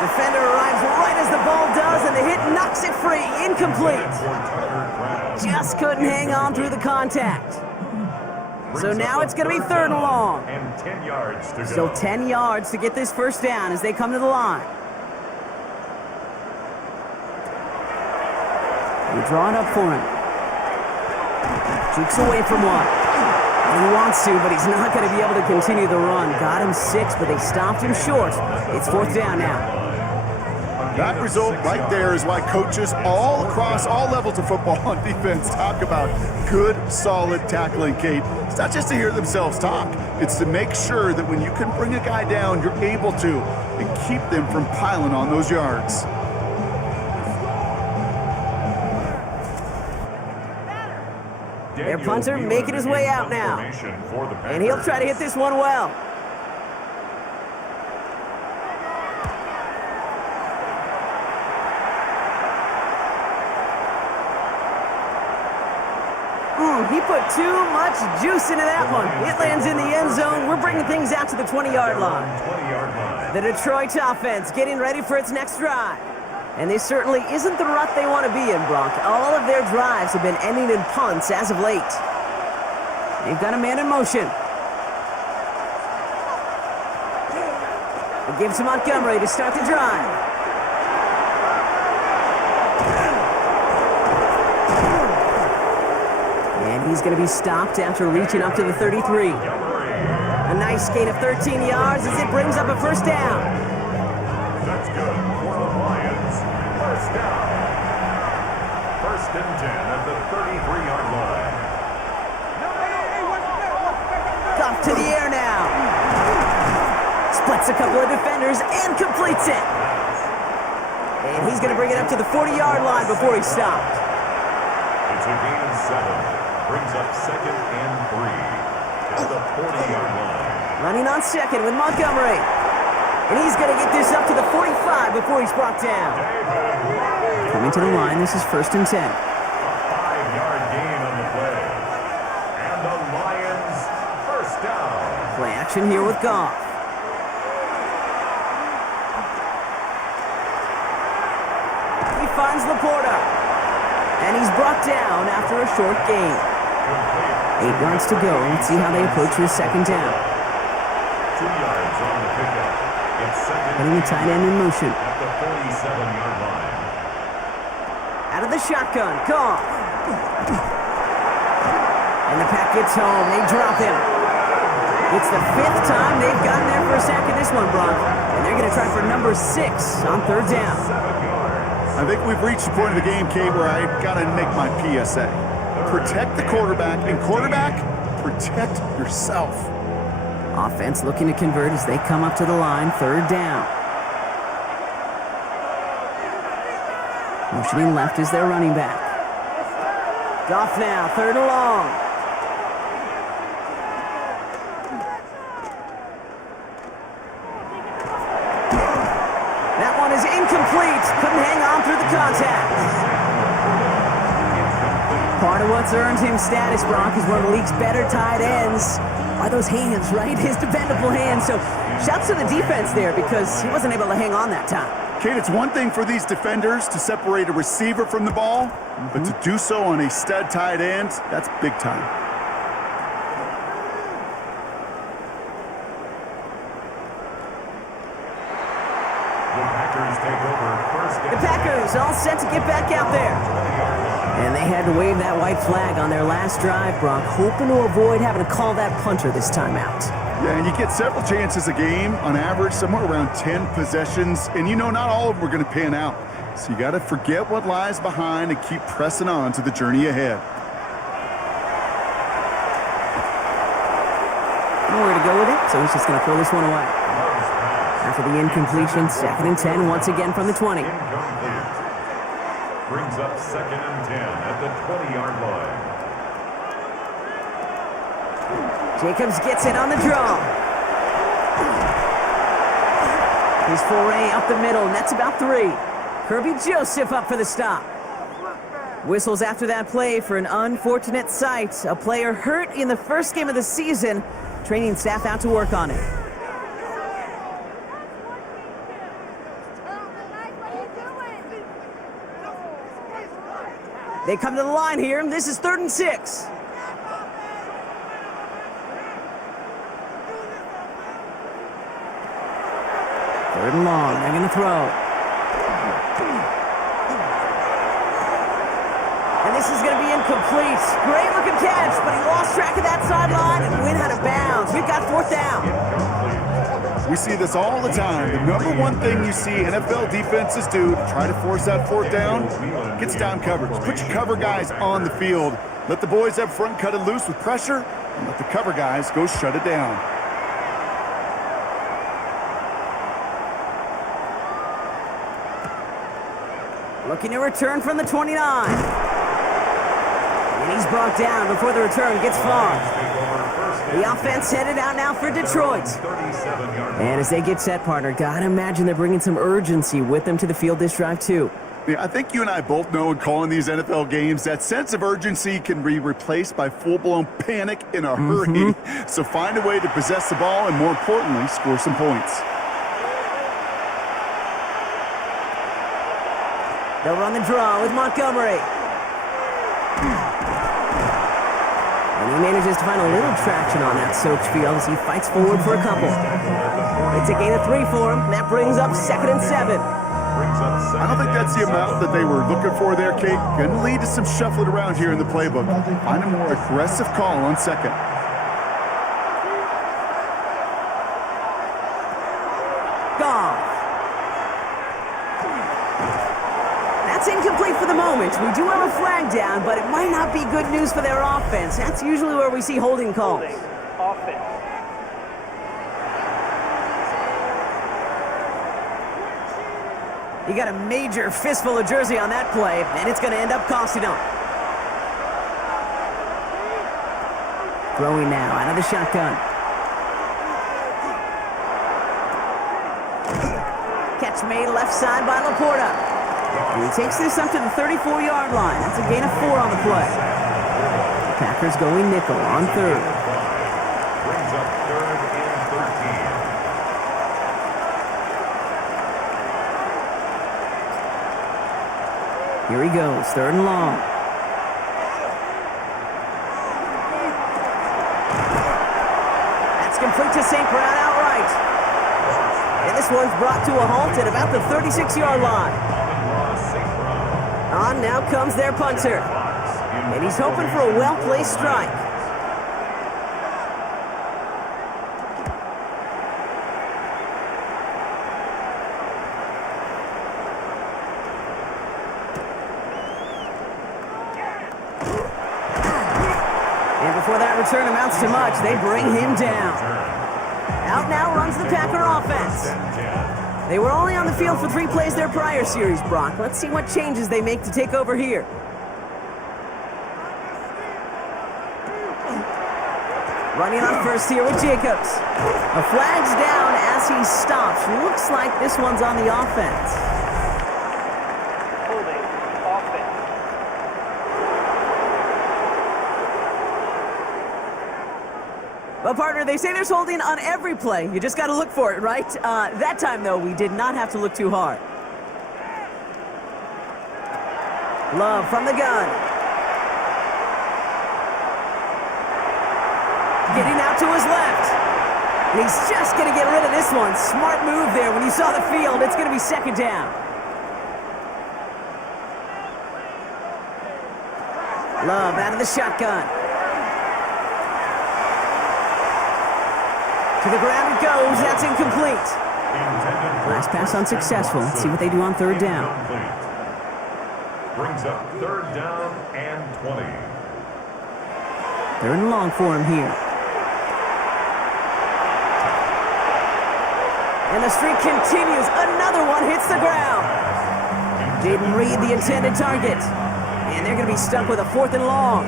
Defender arrives right as the ball does, and the hit knocks it free. Incomplete. For Tucker Craft. Just couldn't hang on through the contact. So now it's going to be 3rd and long. And 10 yards to go. Still 10 yards to get this first down as they come to the line. They draw it up for him. Jukes away from one. And he wants to, but he's not going to be able to continue the run. Got him 6, but they stopped him short. It's 4th down now. That result right there is why coaches all across all levels of football on defense talk about good, solid tackling, Kate. It's not just to hear themselves talk. It's to make sure that when you can bring a guy down, you're able to and keep them from piling on those yards. Their punter making his way out now. And he'll try to hit this one well. He put too much juice into that one. It lands in the end zone. We're bringing things out to the 20-yard line. The Detroit offense getting ready for its next drive. And this certainly isn't the rut they want to be in, Brock. All of their drives have been ending in punts as of late. They've got a man in motion. It gives to Montgomery to start the drive. And he's going to be stopped after reaching up to the 33. A nice gain of 13 yards as it brings up a first down. That's good for the Lions. First down. 1st and 10 at the 33-yard line. Off to the air now. Splits a couple of defenders and completes it. And he's going to bring it up to the 40-yard line before he's stopped. It's a gain of 7. Brings up 2nd and 3 at the 40-yard line. Running on 2nd with Montgomery. And he's going to get this up to the 45 before he's brought down. Coming to the line, this is 1st and 10. A 5-yard gain on the play. And the Lions first down. Play action here with Goff. He finds Laporta. And he's brought down after a short gain. 8 yards to go. Let's see how they approach this 2nd down. 2 yards on the pickup. It's 2nd. Putting the tight end in motion. At the 47-yard line. Out of the shotgun, Goff. And the pack gets home. They drop him. It's the 5th time they've gotten there for a sack of this one, Brock. And they're going to try for number 6 on 3rd down. 7 yards. I think we've reached the point of the game, Kate, where I got to make my PSA. Protect the quarterback, and quarterback, protect yourself. Offense looking to convert as they come up to the line, 3rd down. Motioning left is their running back. Goff now, 3rd and long. That one is incomplete. Couldn't hang on through the contact. Part of what's earned him status, Brock, is one of the league's better tight ends. Are those hands, right? His dependable hands. So shouts to the defense there because he wasn't able to hang on that time. Kate, it's one thing for these defenders to separate a receiver from the ball, but to do so on a stud tight end, that's big time. The Packers take over 1st down. The Packers all set to get back out there. And they had to wave that white flag on their last drive, Brock, hoping to avoid having to call that punter this time out. Yeah, and you get several chances a game, on average, somewhere around 10 possessions, and you know not all of them are going to pan out. So you got to forget what lies behind and keep pressing on to the journey ahead. Nowhere to go with it, so he's just going to throw this one away. After the incompletion, 2nd and 10 once again from the 20. Incomplete. Brings up 2nd and 10 at the 20-yard line. Jacobs gets it on the draw. His foray up the middle, and that's about 3. Kirby Joseph up for the stop. Whistles after that play for an unfortunate sight. A player hurt in the first game of the season. Training staff out to work on it. They come to the line here. This is 3rd and 6. Third and long. They're going to throw. And this is going to be incomplete. Great looking catch, but he lost track of that sideline and went out of bounds. We've got 4th down. We see this all the time. The number one thing you see NFL defenses do to try to force that 4th down, gets down coverage. Put your cover guys on the field. Let the boys up front cut it loose with pressure, and let the cover guys go shut it down. Looking to return from the 29. And he's brought down before the return gets far. The offense headed out now for Detroit. And as they get set, partner, gotta imagine they're bringing some urgency with them to the field this drive, too. Yeah, I think you and I both know in calling these NFL games that sense of urgency can be replaced by full-blown panic in a hurry. So find a way to possess the ball and, more importantly, score some points. They'll run the draw with Montgomery. And he manages to find a little traction on that soaked field as he fights forward for a couple. It's a gain of 3 for him. That brings up 2nd and 7. I don't think that's the amount that they were looking for there, Kate. Going to lead to some shuffling around here in the playbook. Find a more aggressive call on 2nd. Gone. That's incomplete for the moment. We do have a flag down, but it might not be good news for their offense. That's usually where we see holding calls. Offense. You got a major fistful of jersey on that play, and it's going to end up costing them. Throwing now out of the shotgun. Catch made left side by Laporta. And he takes this up to the 34-yard line. That's a gain of 4 on the play. The Packers going nickel on 3rd. Brings up 3rd and 13. Here he goes, 3rd and long. That's complete to St. Brown outright. And this one's brought to a halt at about the 36-yard line. On now comes their punter. And he's hoping for a well-placed strike. And before that return amounts to much, they bring him down. Out now runs the Packer offense. They were only on the field for 3 plays their prior series, Brock. Let's see what changes they make to take over here. Running on first here with Jacobs. A flag's down as he stops. Looks like this one's on the offense. Holding. Offense. Well, partner, they say there's holding on every play. You just got to look for it, right? That time, though, we did not have to look too hard. Love from the gun. Getting out to his left. And he's just going to get rid of this one. Smart move there. When you saw the field, it's going to be 2nd down. Love out of the shotgun. To the ground it goes. That's incomplete. Last pass unsuccessful. Let's see what they do on 3rd down. Brings up 3rd down and 20. 3rd and long for him here. And the streak continues. Another one hits the ground. Didn't read the intended target. And they're going to be stuck with a 4th and long.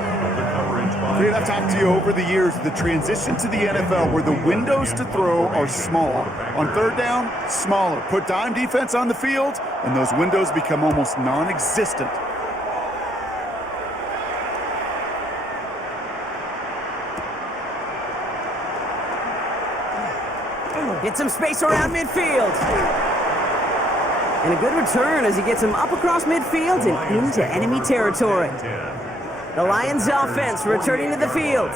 Kate, I've talked to you over the years, the transition to the NFL where the windows to throw are small. On 3rd down, smaller. Put dime defense on the field, and those windows become almost non-existent. Get some space around midfield. And a good return as he gets him up across midfield and into enemy territory. The Lions offense returning to the field.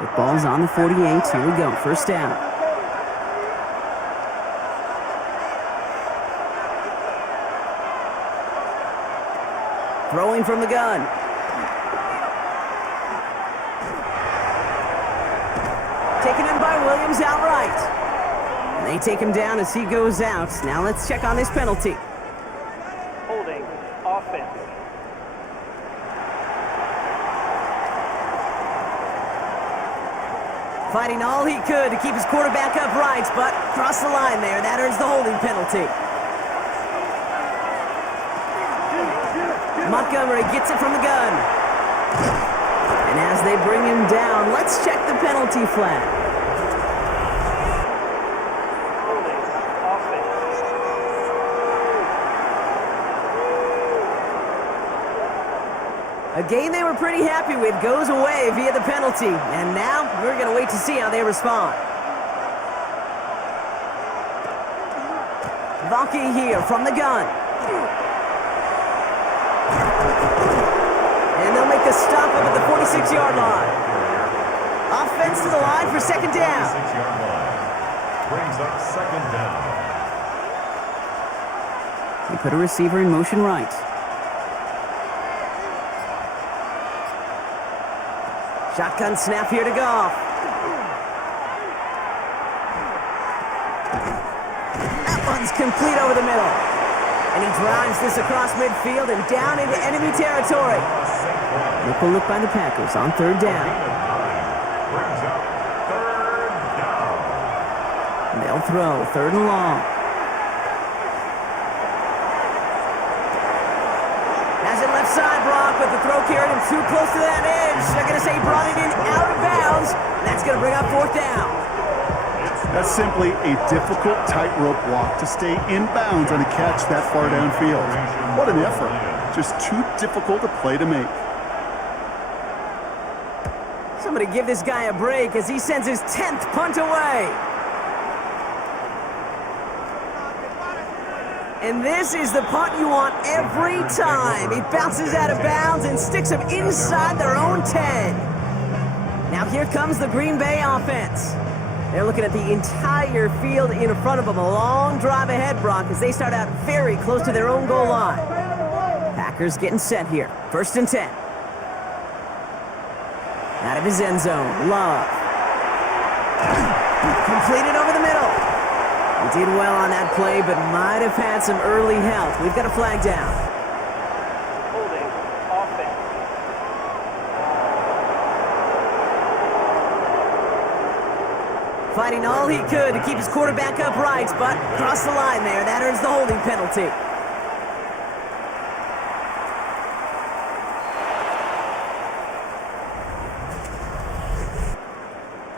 Football's on the 48. Here we go. First down. Throwing from the gun. Taken in by Williams outright. And they take him down as he goes out. Now let's check on this penalty. Holding. Offense. Fighting all he could to keep his quarterback upright, but crossed the line there. That earns the holding penalty. Montgomery gets it from the gun. And as they bring him down, let's check the penalty flag. Holding. Offense. A game they were pretty happy with goes away via the penalty. And now we're going to wait to see how they respond. Valky here from the gun. And they'll make the stop up at the 46-yard line. Offense to the line for second down. 46-yard line. Brings up second down. They put a receiver in motion right. Shotgun snap here to Goff. That one's complete over the middle. And he drives this across midfield and down into enemy territory. Look by the Packers on third down. Brings up third down. And they'll throw third and long. Has it left side, Brock, but the throw carried him too close to that edge. They're going to say he brought it in out of bounds. And that's going to bring up fourth down. That's simply a difficult tightrope walk to stay in bounds on a catch that far downfield. What an effort. Just too difficult a play to make. Somebody give this guy a break as he sends his 10th punt away. And this is the punt you want every time. He bounces out of bounds and sticks him inside their own 10. Now here comes the Green Bay offense. They're looking at the entire field in front of them. A long drive ahead, Brock, as they start out very close to their own goal line. Packers getting set here. First and 10. Out of his end zone. Love. Completed over the middle. He did well on that play, but might have had some early help. We've got a flag down. Holding. Offense. Fighting all he could to keep his quarterback upright, but crossed the line there. That earns the holding penalty.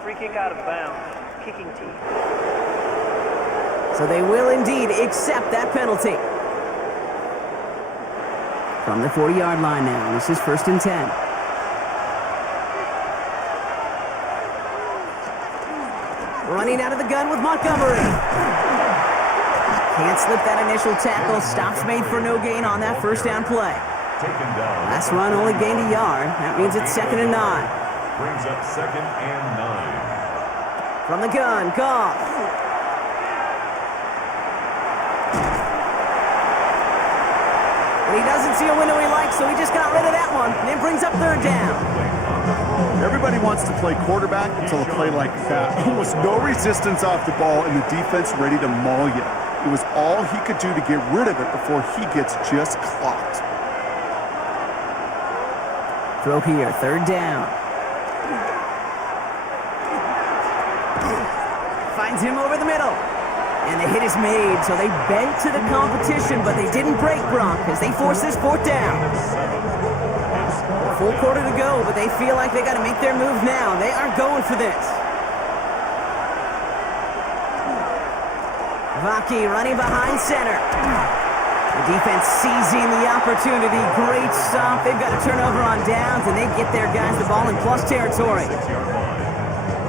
Free kick out of bounds. Kicking team. So they will indeed accept that penalty. From the 40-yard line now, this is first and 10. Running out of the gun with Montgomery. Can't slip that initial tackle. Stops made for no gain on that first down play. Taken down. Last run only gained a yard. That means it's second and 9. Brings up second and 9. From the gun, Goff. And he doesn't see a window he likes, so he just got rid of that one. And it brings up third down. Everybody wants to play quarterback until a play like that. Almost no resistance off the ball and the defense ready to maul you. It was all he could do to get rid of it before he gets just clocked. Throw here, third down. Finds him over the middle. And the hit is made, so they bent to the competition, but they didn't break, Brock, as they force this fourth down. Full quarter to go, but they feel like they got to make their move now. They are going for this. Vaki running behind center. The defense seizing the opportunity. Great stop. They've got a turnover on downs, and they get their guys the ball in plus territory.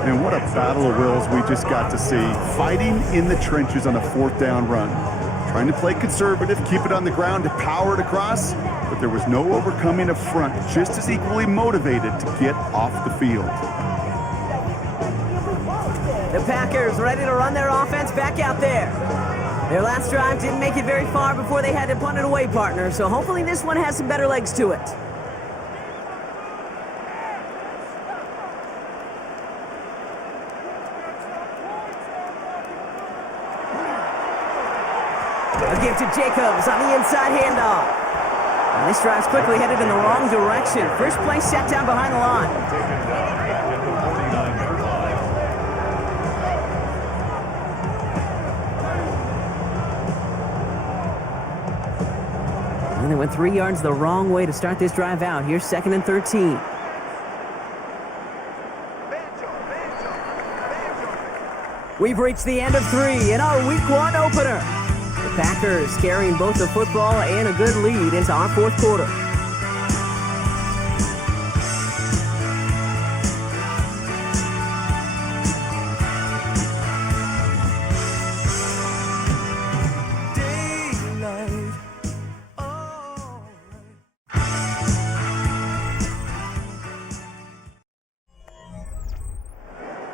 And what a battle of wills we just got to see. Fighting in the trenches on a 4th down run. Trying to play conservative, keep it on the ground to power it across, but there was no overcoming up front, just as equally motivated to get off the field. The Packers ready to run their offense back out there. Their last drive didn't make it very far before they had to punt it away, partner, so hopefully this one has some better legs to it. A give to Jacobs on the inside handoff. And this drive's quickly headed in the wrong direction. First play set down behind the line. Taken down at the 49-yard line. And they went 3 yards the wrong way to start this drive out. Here's 2nd and 13. We've reached the end of 3 in our Week 1 opener. The Packers carrying both the football and a good lead into our 4th quarter.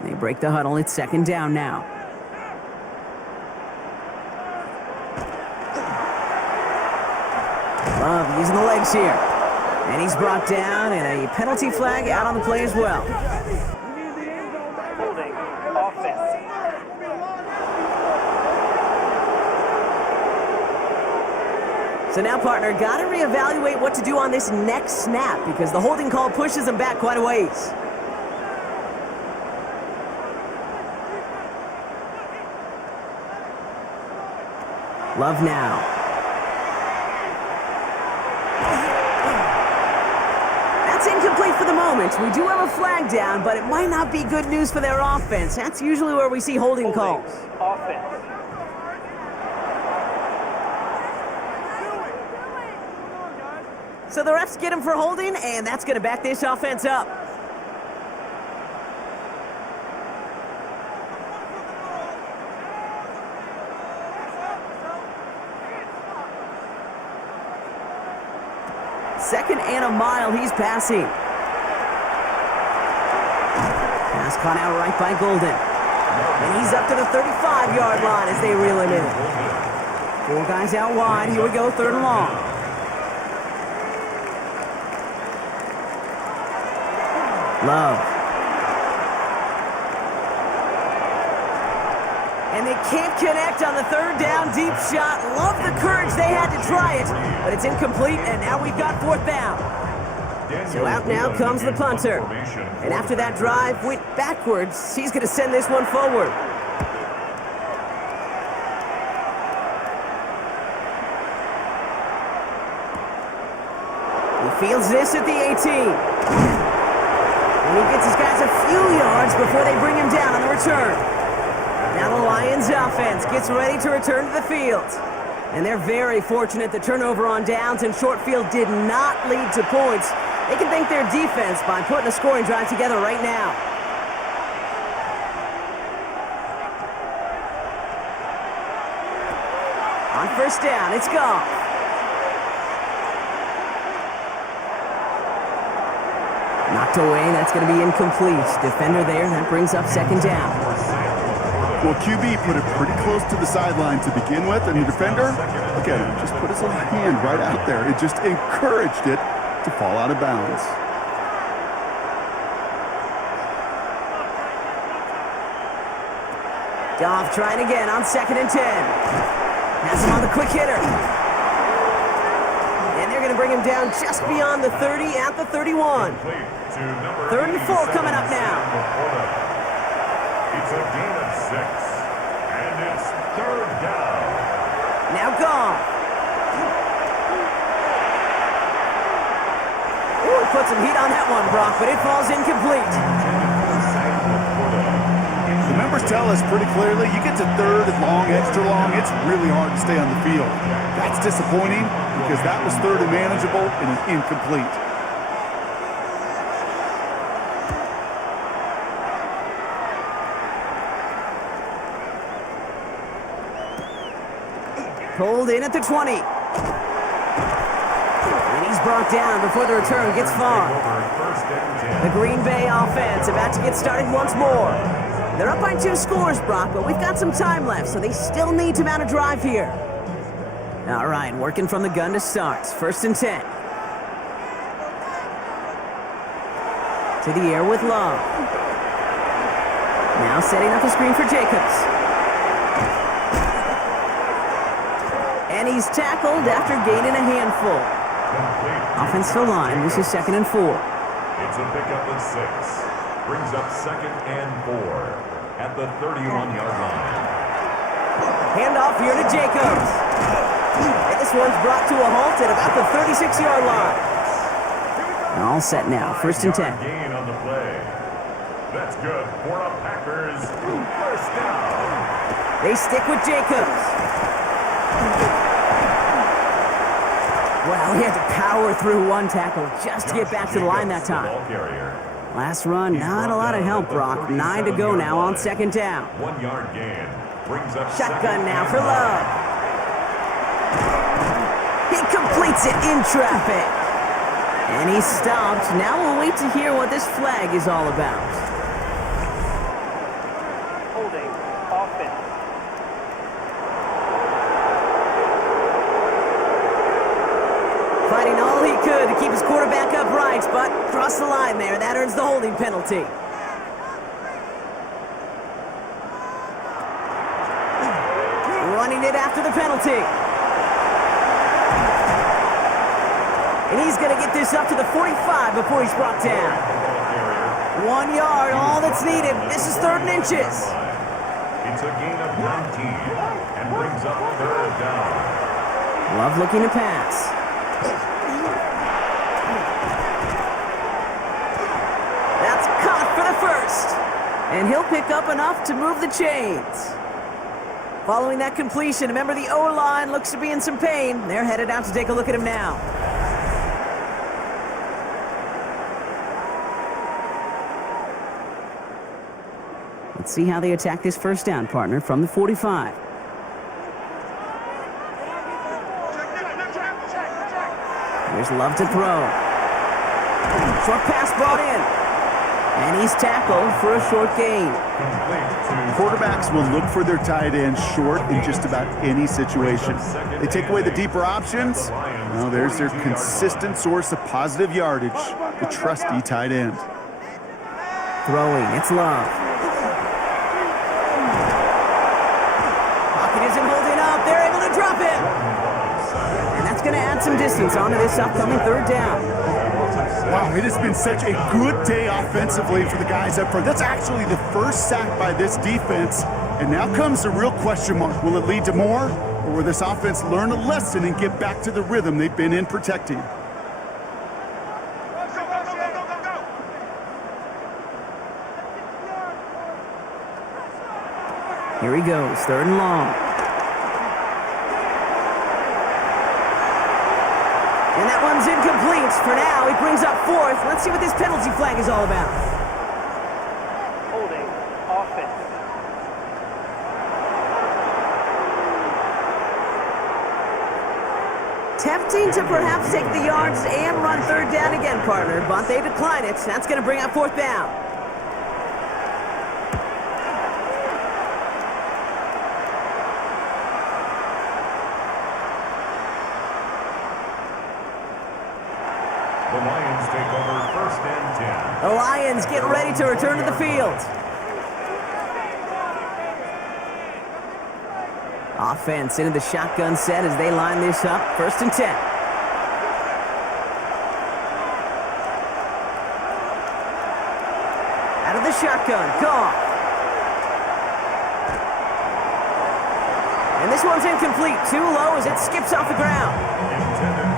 They break the huddle. It's 2nd down now. Love using the legs here. And he's brought down, and a penalty flag out on the play as well. Holding. Offense. So now, partner, got to reevaluate what to do on this next snap because the holding call pushes them back quite a ways. Love now. That's incomplete for the moment. We do have a flag down, but it might not be good news for their offense. That's usually where we see holding calls. Offense. So the refs get him for holding, and that's going to back this offense up. Second and a mile, he's passing. Pass caught out right by Golden. And he's up to the 35-yard line as they reel him in. 4 guys out wide. Here we go, 3rd and long. Love. And they can't connect on the 3rd down deep shot. Love the courage they had to try it, but it's incomplete, and now we've got 4th down. So out now comes the punter. And after that drive went backwards, he's going to send this one forward. He fields this at the 18. And he gets his guys a few yards before they bring him down on the return. Now the Lions offense gets ready to return to the field. And they're very fortunate the turnover on downs and short field did not lead to points. They can thank their defense by putting a scoring drive together right now. On 1st down, it's Goff. Knocked away, that's going to be incomplete. Defender there, that brings up 2nd down. Well, QB put it pretty close to the sideline to begin with, and the defender, look at him, just put his little hand right out there. It just encouraged it to fall out of bounds. Goff trying again on 2nd and 10. Has him on the quick hitter. And they're going to bring him down just beyond the 30 at the 31. 3rd and 4 coming up now. It's a gain of 6, and it's 3rd down. Now Goff. Ooh, put some heat on that one, Brock, but it falls incomplete. The numbers tell us pretty clearly, you get to 3rd and long, extra long, it's really hard to stay on the field. That's disappointing because that was 3rd and manageable and incomplete. Pulled in at the 20. And he's brought down before the return gets far. First and 10. The Green Bay offense about to get started once more. They're up by 2 scores, Brock, but we've got some time left, so they still need to mount a drive here. All right, working from the gun to start. First and 10. To the air with Love. Now setting up the screen for Jacobs. And he's tackled after gaining a handful. Offensive line, this is 2nd and 4. It's a pickup of 6. Brings up 2nd and 4 at the 31-yard line. Handoff here to Jacobs. And this one's brought to a halt at about the 36-yard line. All set now, 1st and 10. Gain on the play. That's good for a Packers first down. They stick with Jacobs. Well, he had to power through one tackle just to get back to the line that time. Last run, not a lot of help, Brock. 9 to go now on 2nd down. 1-yard gain. Brings up Shotgun now for Love. He completes it in traffic. And he's stopped. Now we'll wait to hear what this flag is all about. Holding. Offense. Fighting all he could to keep his quarterback upright, but crossed the line there. That earns the holding penalty. Running it after the penalty. And he's going to get this up to the 45 before he's brought down. 1 yard, all that's needed. This is 3rd and inches. It's a gain of 19 and brings up 3rd down. Love looking to pass. That's caught for the first. And he'll pick up enough to move the chains. Following that completion, remember the O-line looks to be in some pain. They're headed out to take a look at him now. Let's see how they attack this first down, partner, from the 45. Here's Love to throw. Short pass brought in. And he's tackled for a short gain. Quarterbacks will look for their tight end short in just about any situation. They take away the deeper options. Well, there's their consistent source of positive yardage, the trusty tight end. Throwing, it's Love. Pocket isn't holding up. They're able to drop it. And that's going to add some distance onto this upcoming 3rd down. Wow, it has been such a good day offensively for the guys up front. That's actually the first sack by this defense. And now comes the real question mark. Will it lead to more? Or will this offense learn a lesson and get back to the rhythm they've been in protecting? Here he goes, 3rd and long. And that one's incomplete. For now, he brings up 4th. Let's see what this penalty flag is all about. Holding. Offense. Tempting to perhaps take the yards and run 3rd down again, partner, but they decline it. That's going to bring up 4th down. The Lions take over 1st and 10. The Lions get ready to return to the field. Offense into the shotgun set as they line this up. 1st and 10. Out of the shotgun, Goff. And this one's incomplete. Too low as it skips off the ground.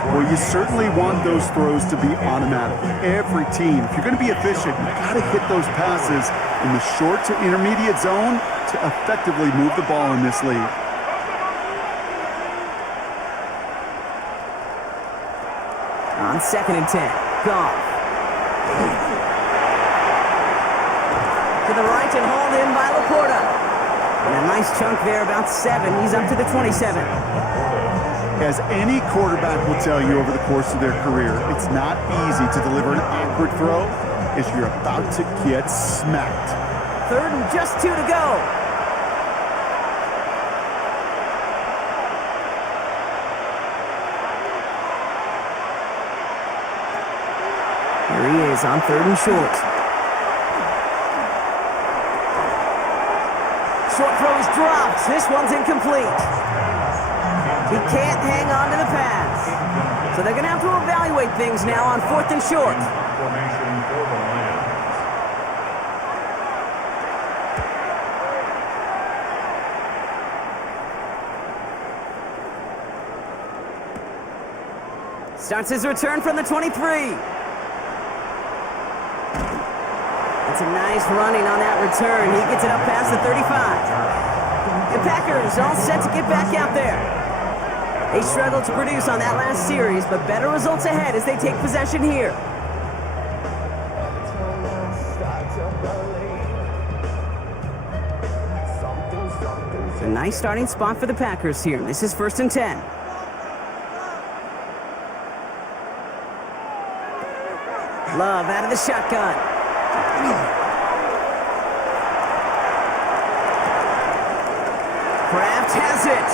Well, you certainly want those throws to be automatic. Every team, if you're going to be efficient, you got to hit those passes in the short to intermediate zone to effectively move the ball in this league. On 2nd and 10, Goff. To the right and hauled in by Laporta. And a nice chunk there, about 7. He's up to the 27. As any quarterback will tell you over the course of their career, it's not easy to deliver an awkward throw as you're about to get smacked. 3rd and just 2 to go. Here he is on 3rd and short. Short throw is dropped. This one's incomplete. He can't hang on to the pass. So they're going to have to evaluate things now on 4th and short. Formation for the Lions. Starts his return from the 23. That's a nice running on that return. He gets it up past the 35. The Packers all set to get back out there. They struggled to produce on that last series, but better results ahead as they take possession here. It's a nice starting spot for the Packers here. This is 1st and 10. Love out of the shotgun. Kraft has it.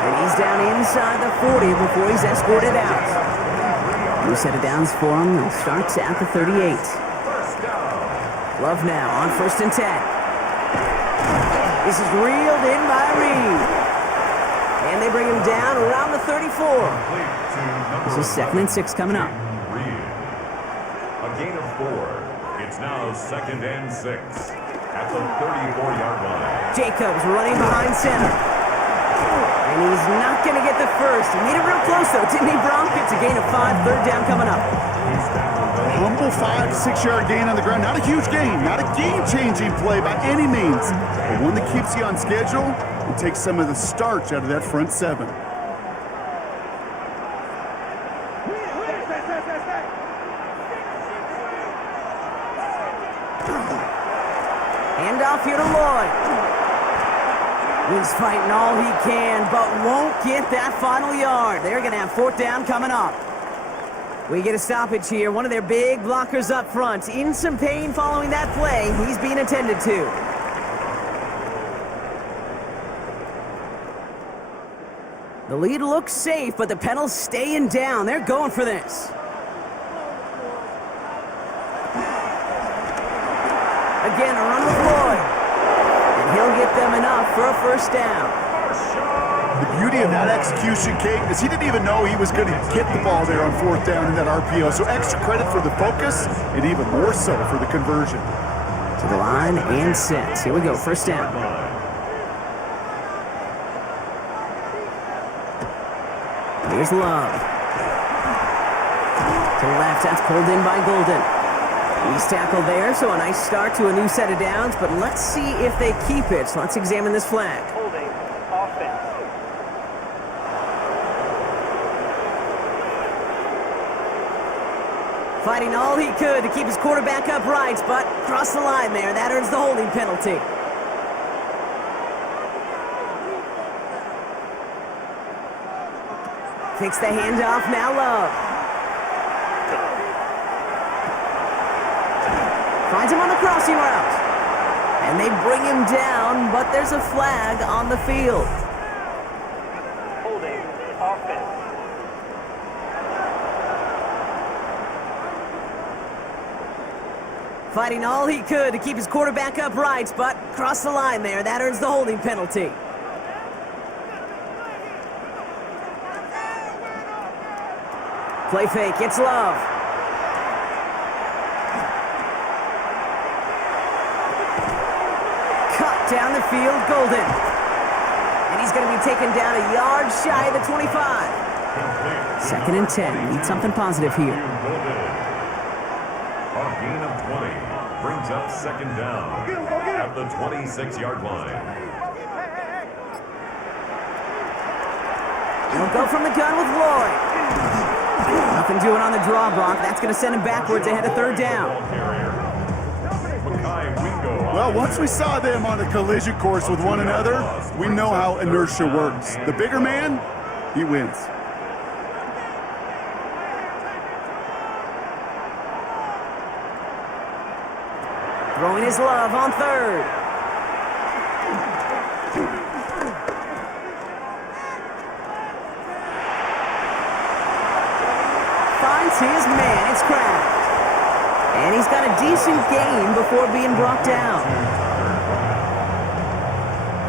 And he's down inside the 40 before he's escorted out. New set of downs for him. He starts at the 38. Love now on 1st and 10. This is reeled in by Reed. And they bring him down around the 34. This is 2nd and 6 coming up. A gain of 4. It's now 2nd and 6 at the 34-yard line. Jacobs running behind center. And he's not going to get the first. He made it real close, though, didn't he, Bronk? It's a gain of 5, 3rd down coming up. Humble 5 to 6-yard gain on the ground. Not a huge gain, not a game-changing play by any means, but one that keeps you on schedule and takes some of the starch out of that front 7. Handoff here to Lloyd. He's fighting all he can, but won't get that final yard. They're going to have 4th down coming up. We get a stoppage here. One of their big blockers up front. In some pain following that play. He's being attended to. The lead looks safe, but the pedal's staying down. They're going for this. Again, a run with Lloyd. And he'll get them enough for a 1st down. The beauty of that execution, Kate, is he didn't even know he was going to get the ball there on 4th down in that RPO. So extra credit for the focus and even more so for the conversion. To the line and set. Here we go, 1st down. Here's Love. To the left, that's pulled in by Golden. He's tackled there, so a nice start to a new set of downs, but let's see if they keep it. So let's examine this flag. Holding. Offense. Fighting all he could to keep his quarterback upright, but crossed the line there. That earns the holding penalty. Takes the handoff, now Love. Finds him on the crossing route. And they bring him down, but there's a flag on the field. Holding. Offense. Fighting all he could to keep his quarterback upright, but crossed the line there. That earns the holding penalty. Play fake, it's Love. Cut down the field, Golden. And he's going to be taken down a yard shy of the 25. 2nd and 10. Need something positive here. A gain of 20 brings up 2nd down at the 26-yard line. He'll go from the gun with Lloyd. Nothing doing on the draw, Brock. That's going to send him backwards ahead of 3rd down. Mackay Wingo Well, once we saw them on a collision course with one another, we know how inertia works. The bigger man, he wins. Throwing his love on third. Finds his man. It's Kraft. And he's got a decent gain before being brought down.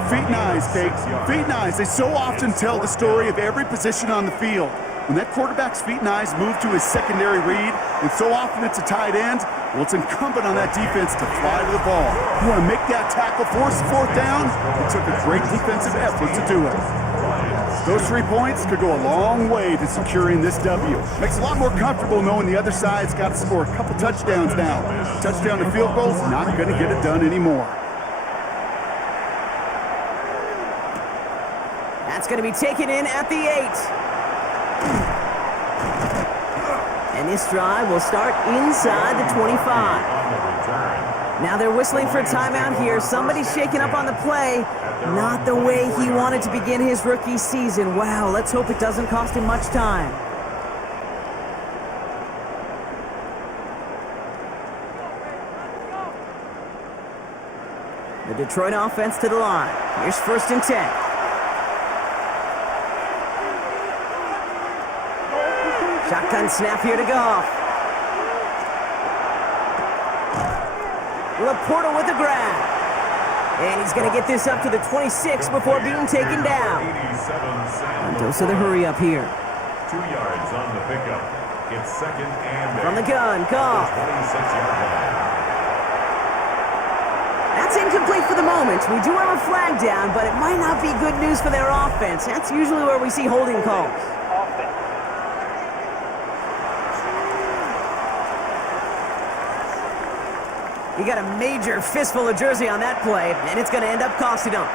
Feet and eyes, Kate. Feet and eyes. They so often tell the story of every position on the field. When that quarterback's feet and eyes move to his secondary read, and so often it's a tight end, well, it's incumbent on that defense to fly to the ball. You want to make that tackle, force the fourth down? It took a great defensive effort to do it. Those 3 points could go a long way to securing this W. Makes it a lot more comfortable knowing the other side's got to score a couple touchdowns now. Touchdown to field goals, not going to get it done anymore. That's going to be taken in at the 8. And this drive will start inside the 25. Now they're whistling for a timeout here. Somebody's shaking up on the play. Not the way he wanted to begin his rookie season. Wow, let's hope it doesn't cost him much time. The Detroit offense to the line. Here's 1st and 10. Shotgun snap here to Goff. Laporta with the grab. And he's going to get this up to the 26 before being taken down. Dose of the hurry up here. 2 yards on the pickup. It's 2nd and 8. From the gun, Goff. 26-yard line. That's incomplete for the moment. We do have a flag down, but it might not be good news for their offense. That's usually where we see holding calls. Offense. He got a major fistful of jersey on that play, and it's going to end up costing him.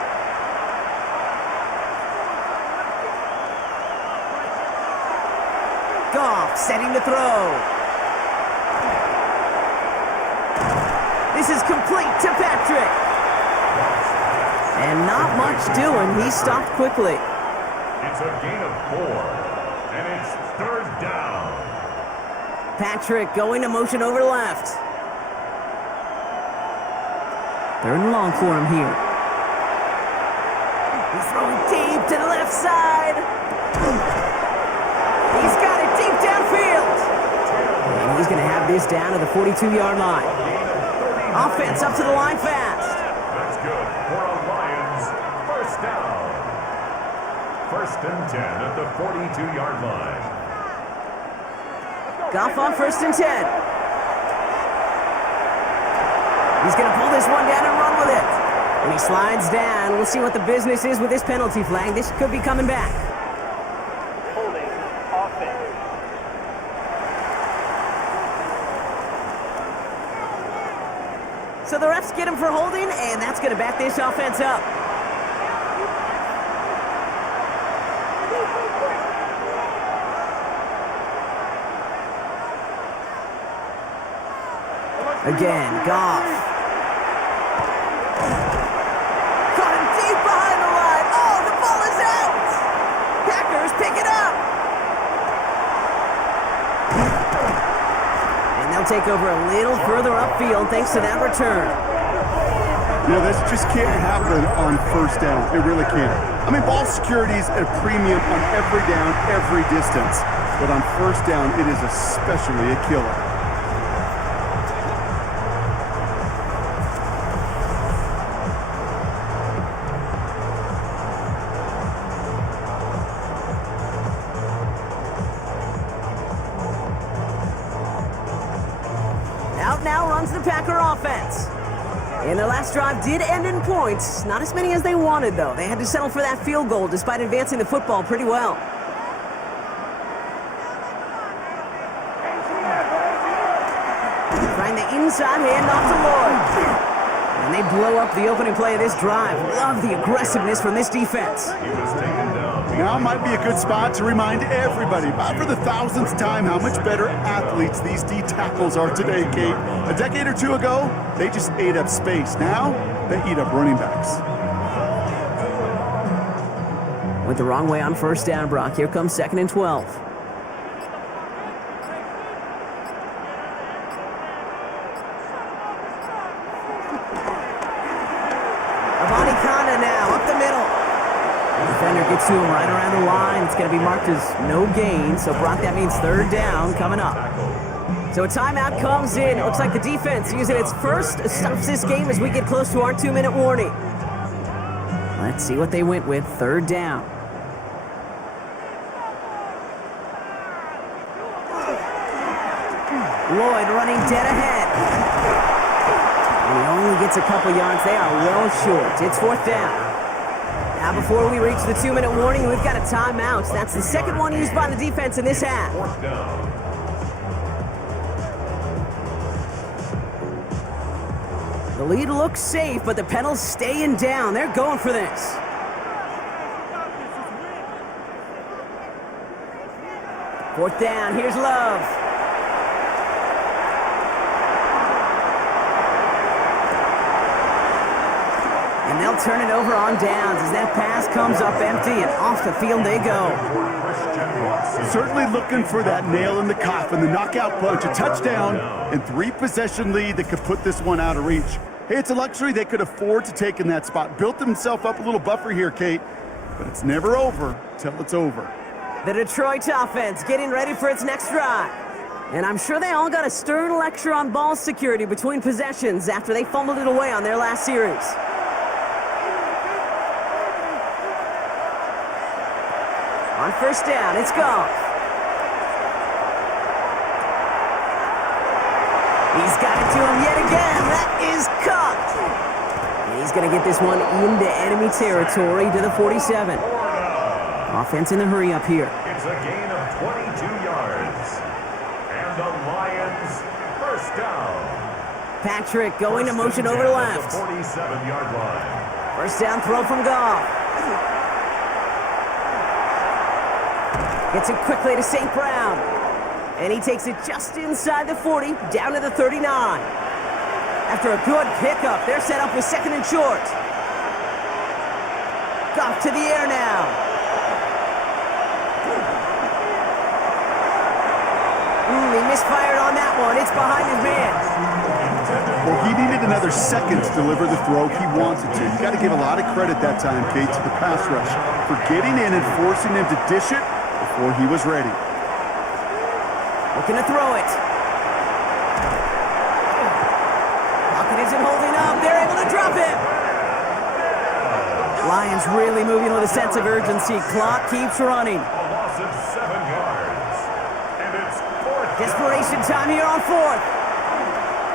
Goff setting the throw. This is complete to Patrick. And not much doing. He stopped quickly. It's a gain of 4, and it's 3rd down. Patrick going to motion over left. 3rd and long for him here. He's throwing deep to the left side. He's got it deep downfield. And he's going to have this down to the 42-yard line. Offense up to the line fast. That's good for a Lions 1st down. 1st and 10 at the 42-yard line. Goff on 1st and 10. He's going to pull this one down and run with it. And he slides down. We'll see what the business is with this penalty flag. This could be coming back. Holding. Offense. So the refs get him for holding, and that's going to back this offense up. Again, Goff. Caught him deep behind the line. Oh, the ball is out. Packers pick it up. And they'll take over a little further upfield thanks to that return. You know, this just can't happen on 1st down. It really can't. I mean, ball security is at a premium on every down, every distance. But on 1st down, it is especially a killer. Out now runs the Packer offense. And their last drive did end in points. Not as many as they wanted, though. They had to settle for that field goal despite advancing the football pretty well. Trying the inside handoff to Lloyd. And they blow up the opening play of this drive. Love the aggressiveness from this defense. He was taken down Now might be a good spot to remind everybody, about for the thousandth time, how much better athletes these D tackles are today, Kate. A decade or two ago, they just ate up space. Now, they eat up running backs. Went the wrong way on first down, Brock. Here comes 2nd and 12. Now, up the middle. The defender gets to him right around the line. It's going to be marked as no gain. So, Brock, that means 3rd down coming up. So a timeout comes in. It looks like the defense using its first stops this game as we get close to our 2-minute warning. Let's see what they went with. 3rd down. Lloyd running dead ahead. And he only gets a couple yards. They are well short. It's 4th down. Now before we reach the 2-minute warning, we've got a timeout. That's the second one used by the defense in this half. 4th down. The lead looks safe, but the pedal's staying down. They're going for this. Fourth down. Here's Love. And they'll turn it over on downs as that pass comes up empty and off the field they go. Certainly looking for that nail in the coffin, the knockout punch, a touchdown, and 3-possession lead that could put this one out of reach. Hey, it's a luxury they could afford to take in that spot. Built themselves up a little buffer here, Kate, but it's never over till it's over. The Detroit offense getting ready for its next drive. And I'm sure they all got a stern lecture on ball security between possessions after they fumbled it away on their last series. On first down, it's Goff. He's got it to him yet again. That is caught. And he's going to get this one into enemy territory to the 47. Offense in the hurry up here. It's a gain of 22 yards. And the Lions first down. Patrick going to motion over left. 47-yard line. First down throw from Goff. Gets it quickly to St. Brown. And he takes it just inside the 40, down to the 39. After a good pickup, they're set up with 2nd and short. Goff to the air now. He misfired on that one. It's behind his man. Well, he needed another second to deliver the throw he wanted to. You got to give a lot of credit that time, Kate, to the pass rush for getting in and forcing him to dish it before he was ready. Looking to throw it. Pocket isn't holding up. They're able to drop it. Lions really moving with a sense of urgency. Clock keeps running. A loss of 7 yards. And it's 4th. Desperation time here on 4th.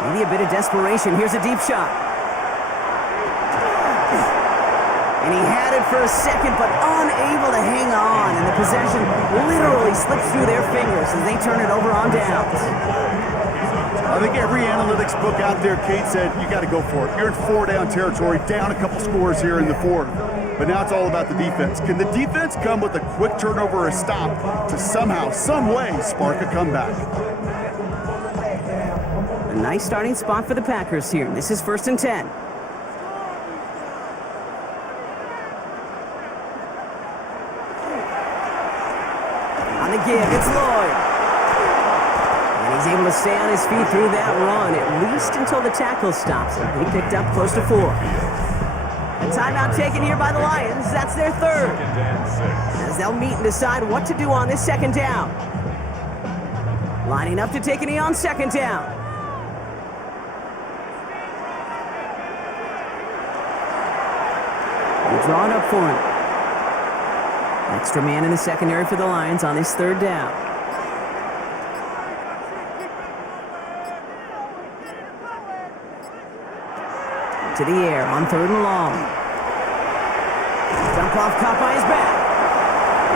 Maybe a bit of desperation. Here's a deep shot. And he had it for a second, but unable to hang on. And the possession literally slips through their fingers as they turn it over on downs. I think every analytics book out there, Kate, said you got to go for it. You're in 4-down territory, down a couple scores here in the 4th. But now it's all about the defense. Can the defense come with a quick turnover or a stop to somehow, some way, spark a comeback? A nice starting spot for the Packers here. This is 1st and 10. On the give, it's Lloyd. And he's able to stay on his feet through that run, at least until the tackle stops him. He picked up close to 4. A timeout taken here by the Lions. That's their 3rd. 2nd and 6. As they'll meet and decide what to do on this 2nd down. Lining up to take a knee on 2nd down. They're drawing up for him. Extra man in the secondary for the Lions on this 3rd down. To the air on 3rd and long. Dump off caught by his back.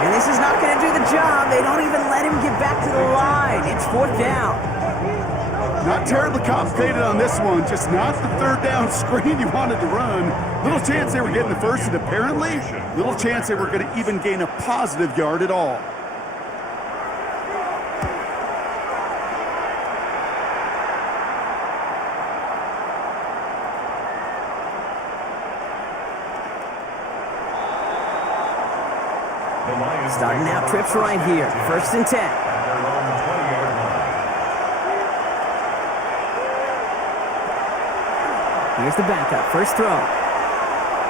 And this is not going to do the job. They don't even let him get back to the line. It's 4th down. Not terribly complicated on this one, just not the third down screen you wanted to run. Little chance they were getting the first, and apparently, little chance they were going to even gain a positive yard at all. Starting out trips right here. 1st and 10. Here's the backup. First throw.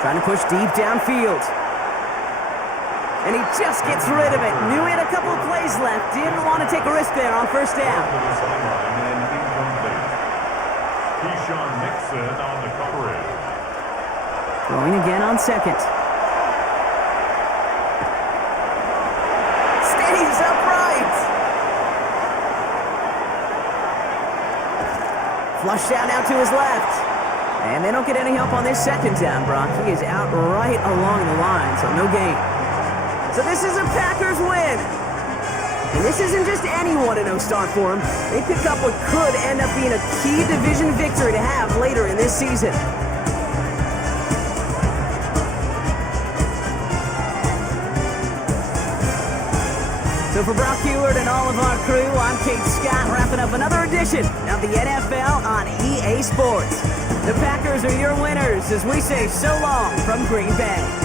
Trying to push deep downfield. And he just gets rid of it. Knew he had a couple of plays left. Didn't want to take a risk there on 1st down. Keyshawn Nixon on the coverage. Throwing again on 2nd. Stays upright. Flush down now to his left. And they don't get any help on this 2nd down, Brock. He is out right along the line, so no gain. So this is a Packers win. And this isn't just any 1-0 start for them. They pick up what could end up being a key division victory to have later in this season. So for Brock Heward and all of our crew, I'm Kate Scott, wrapping up another edition of the NFL on EA Sports. The Packers are your winners as we say so long from Green Bay.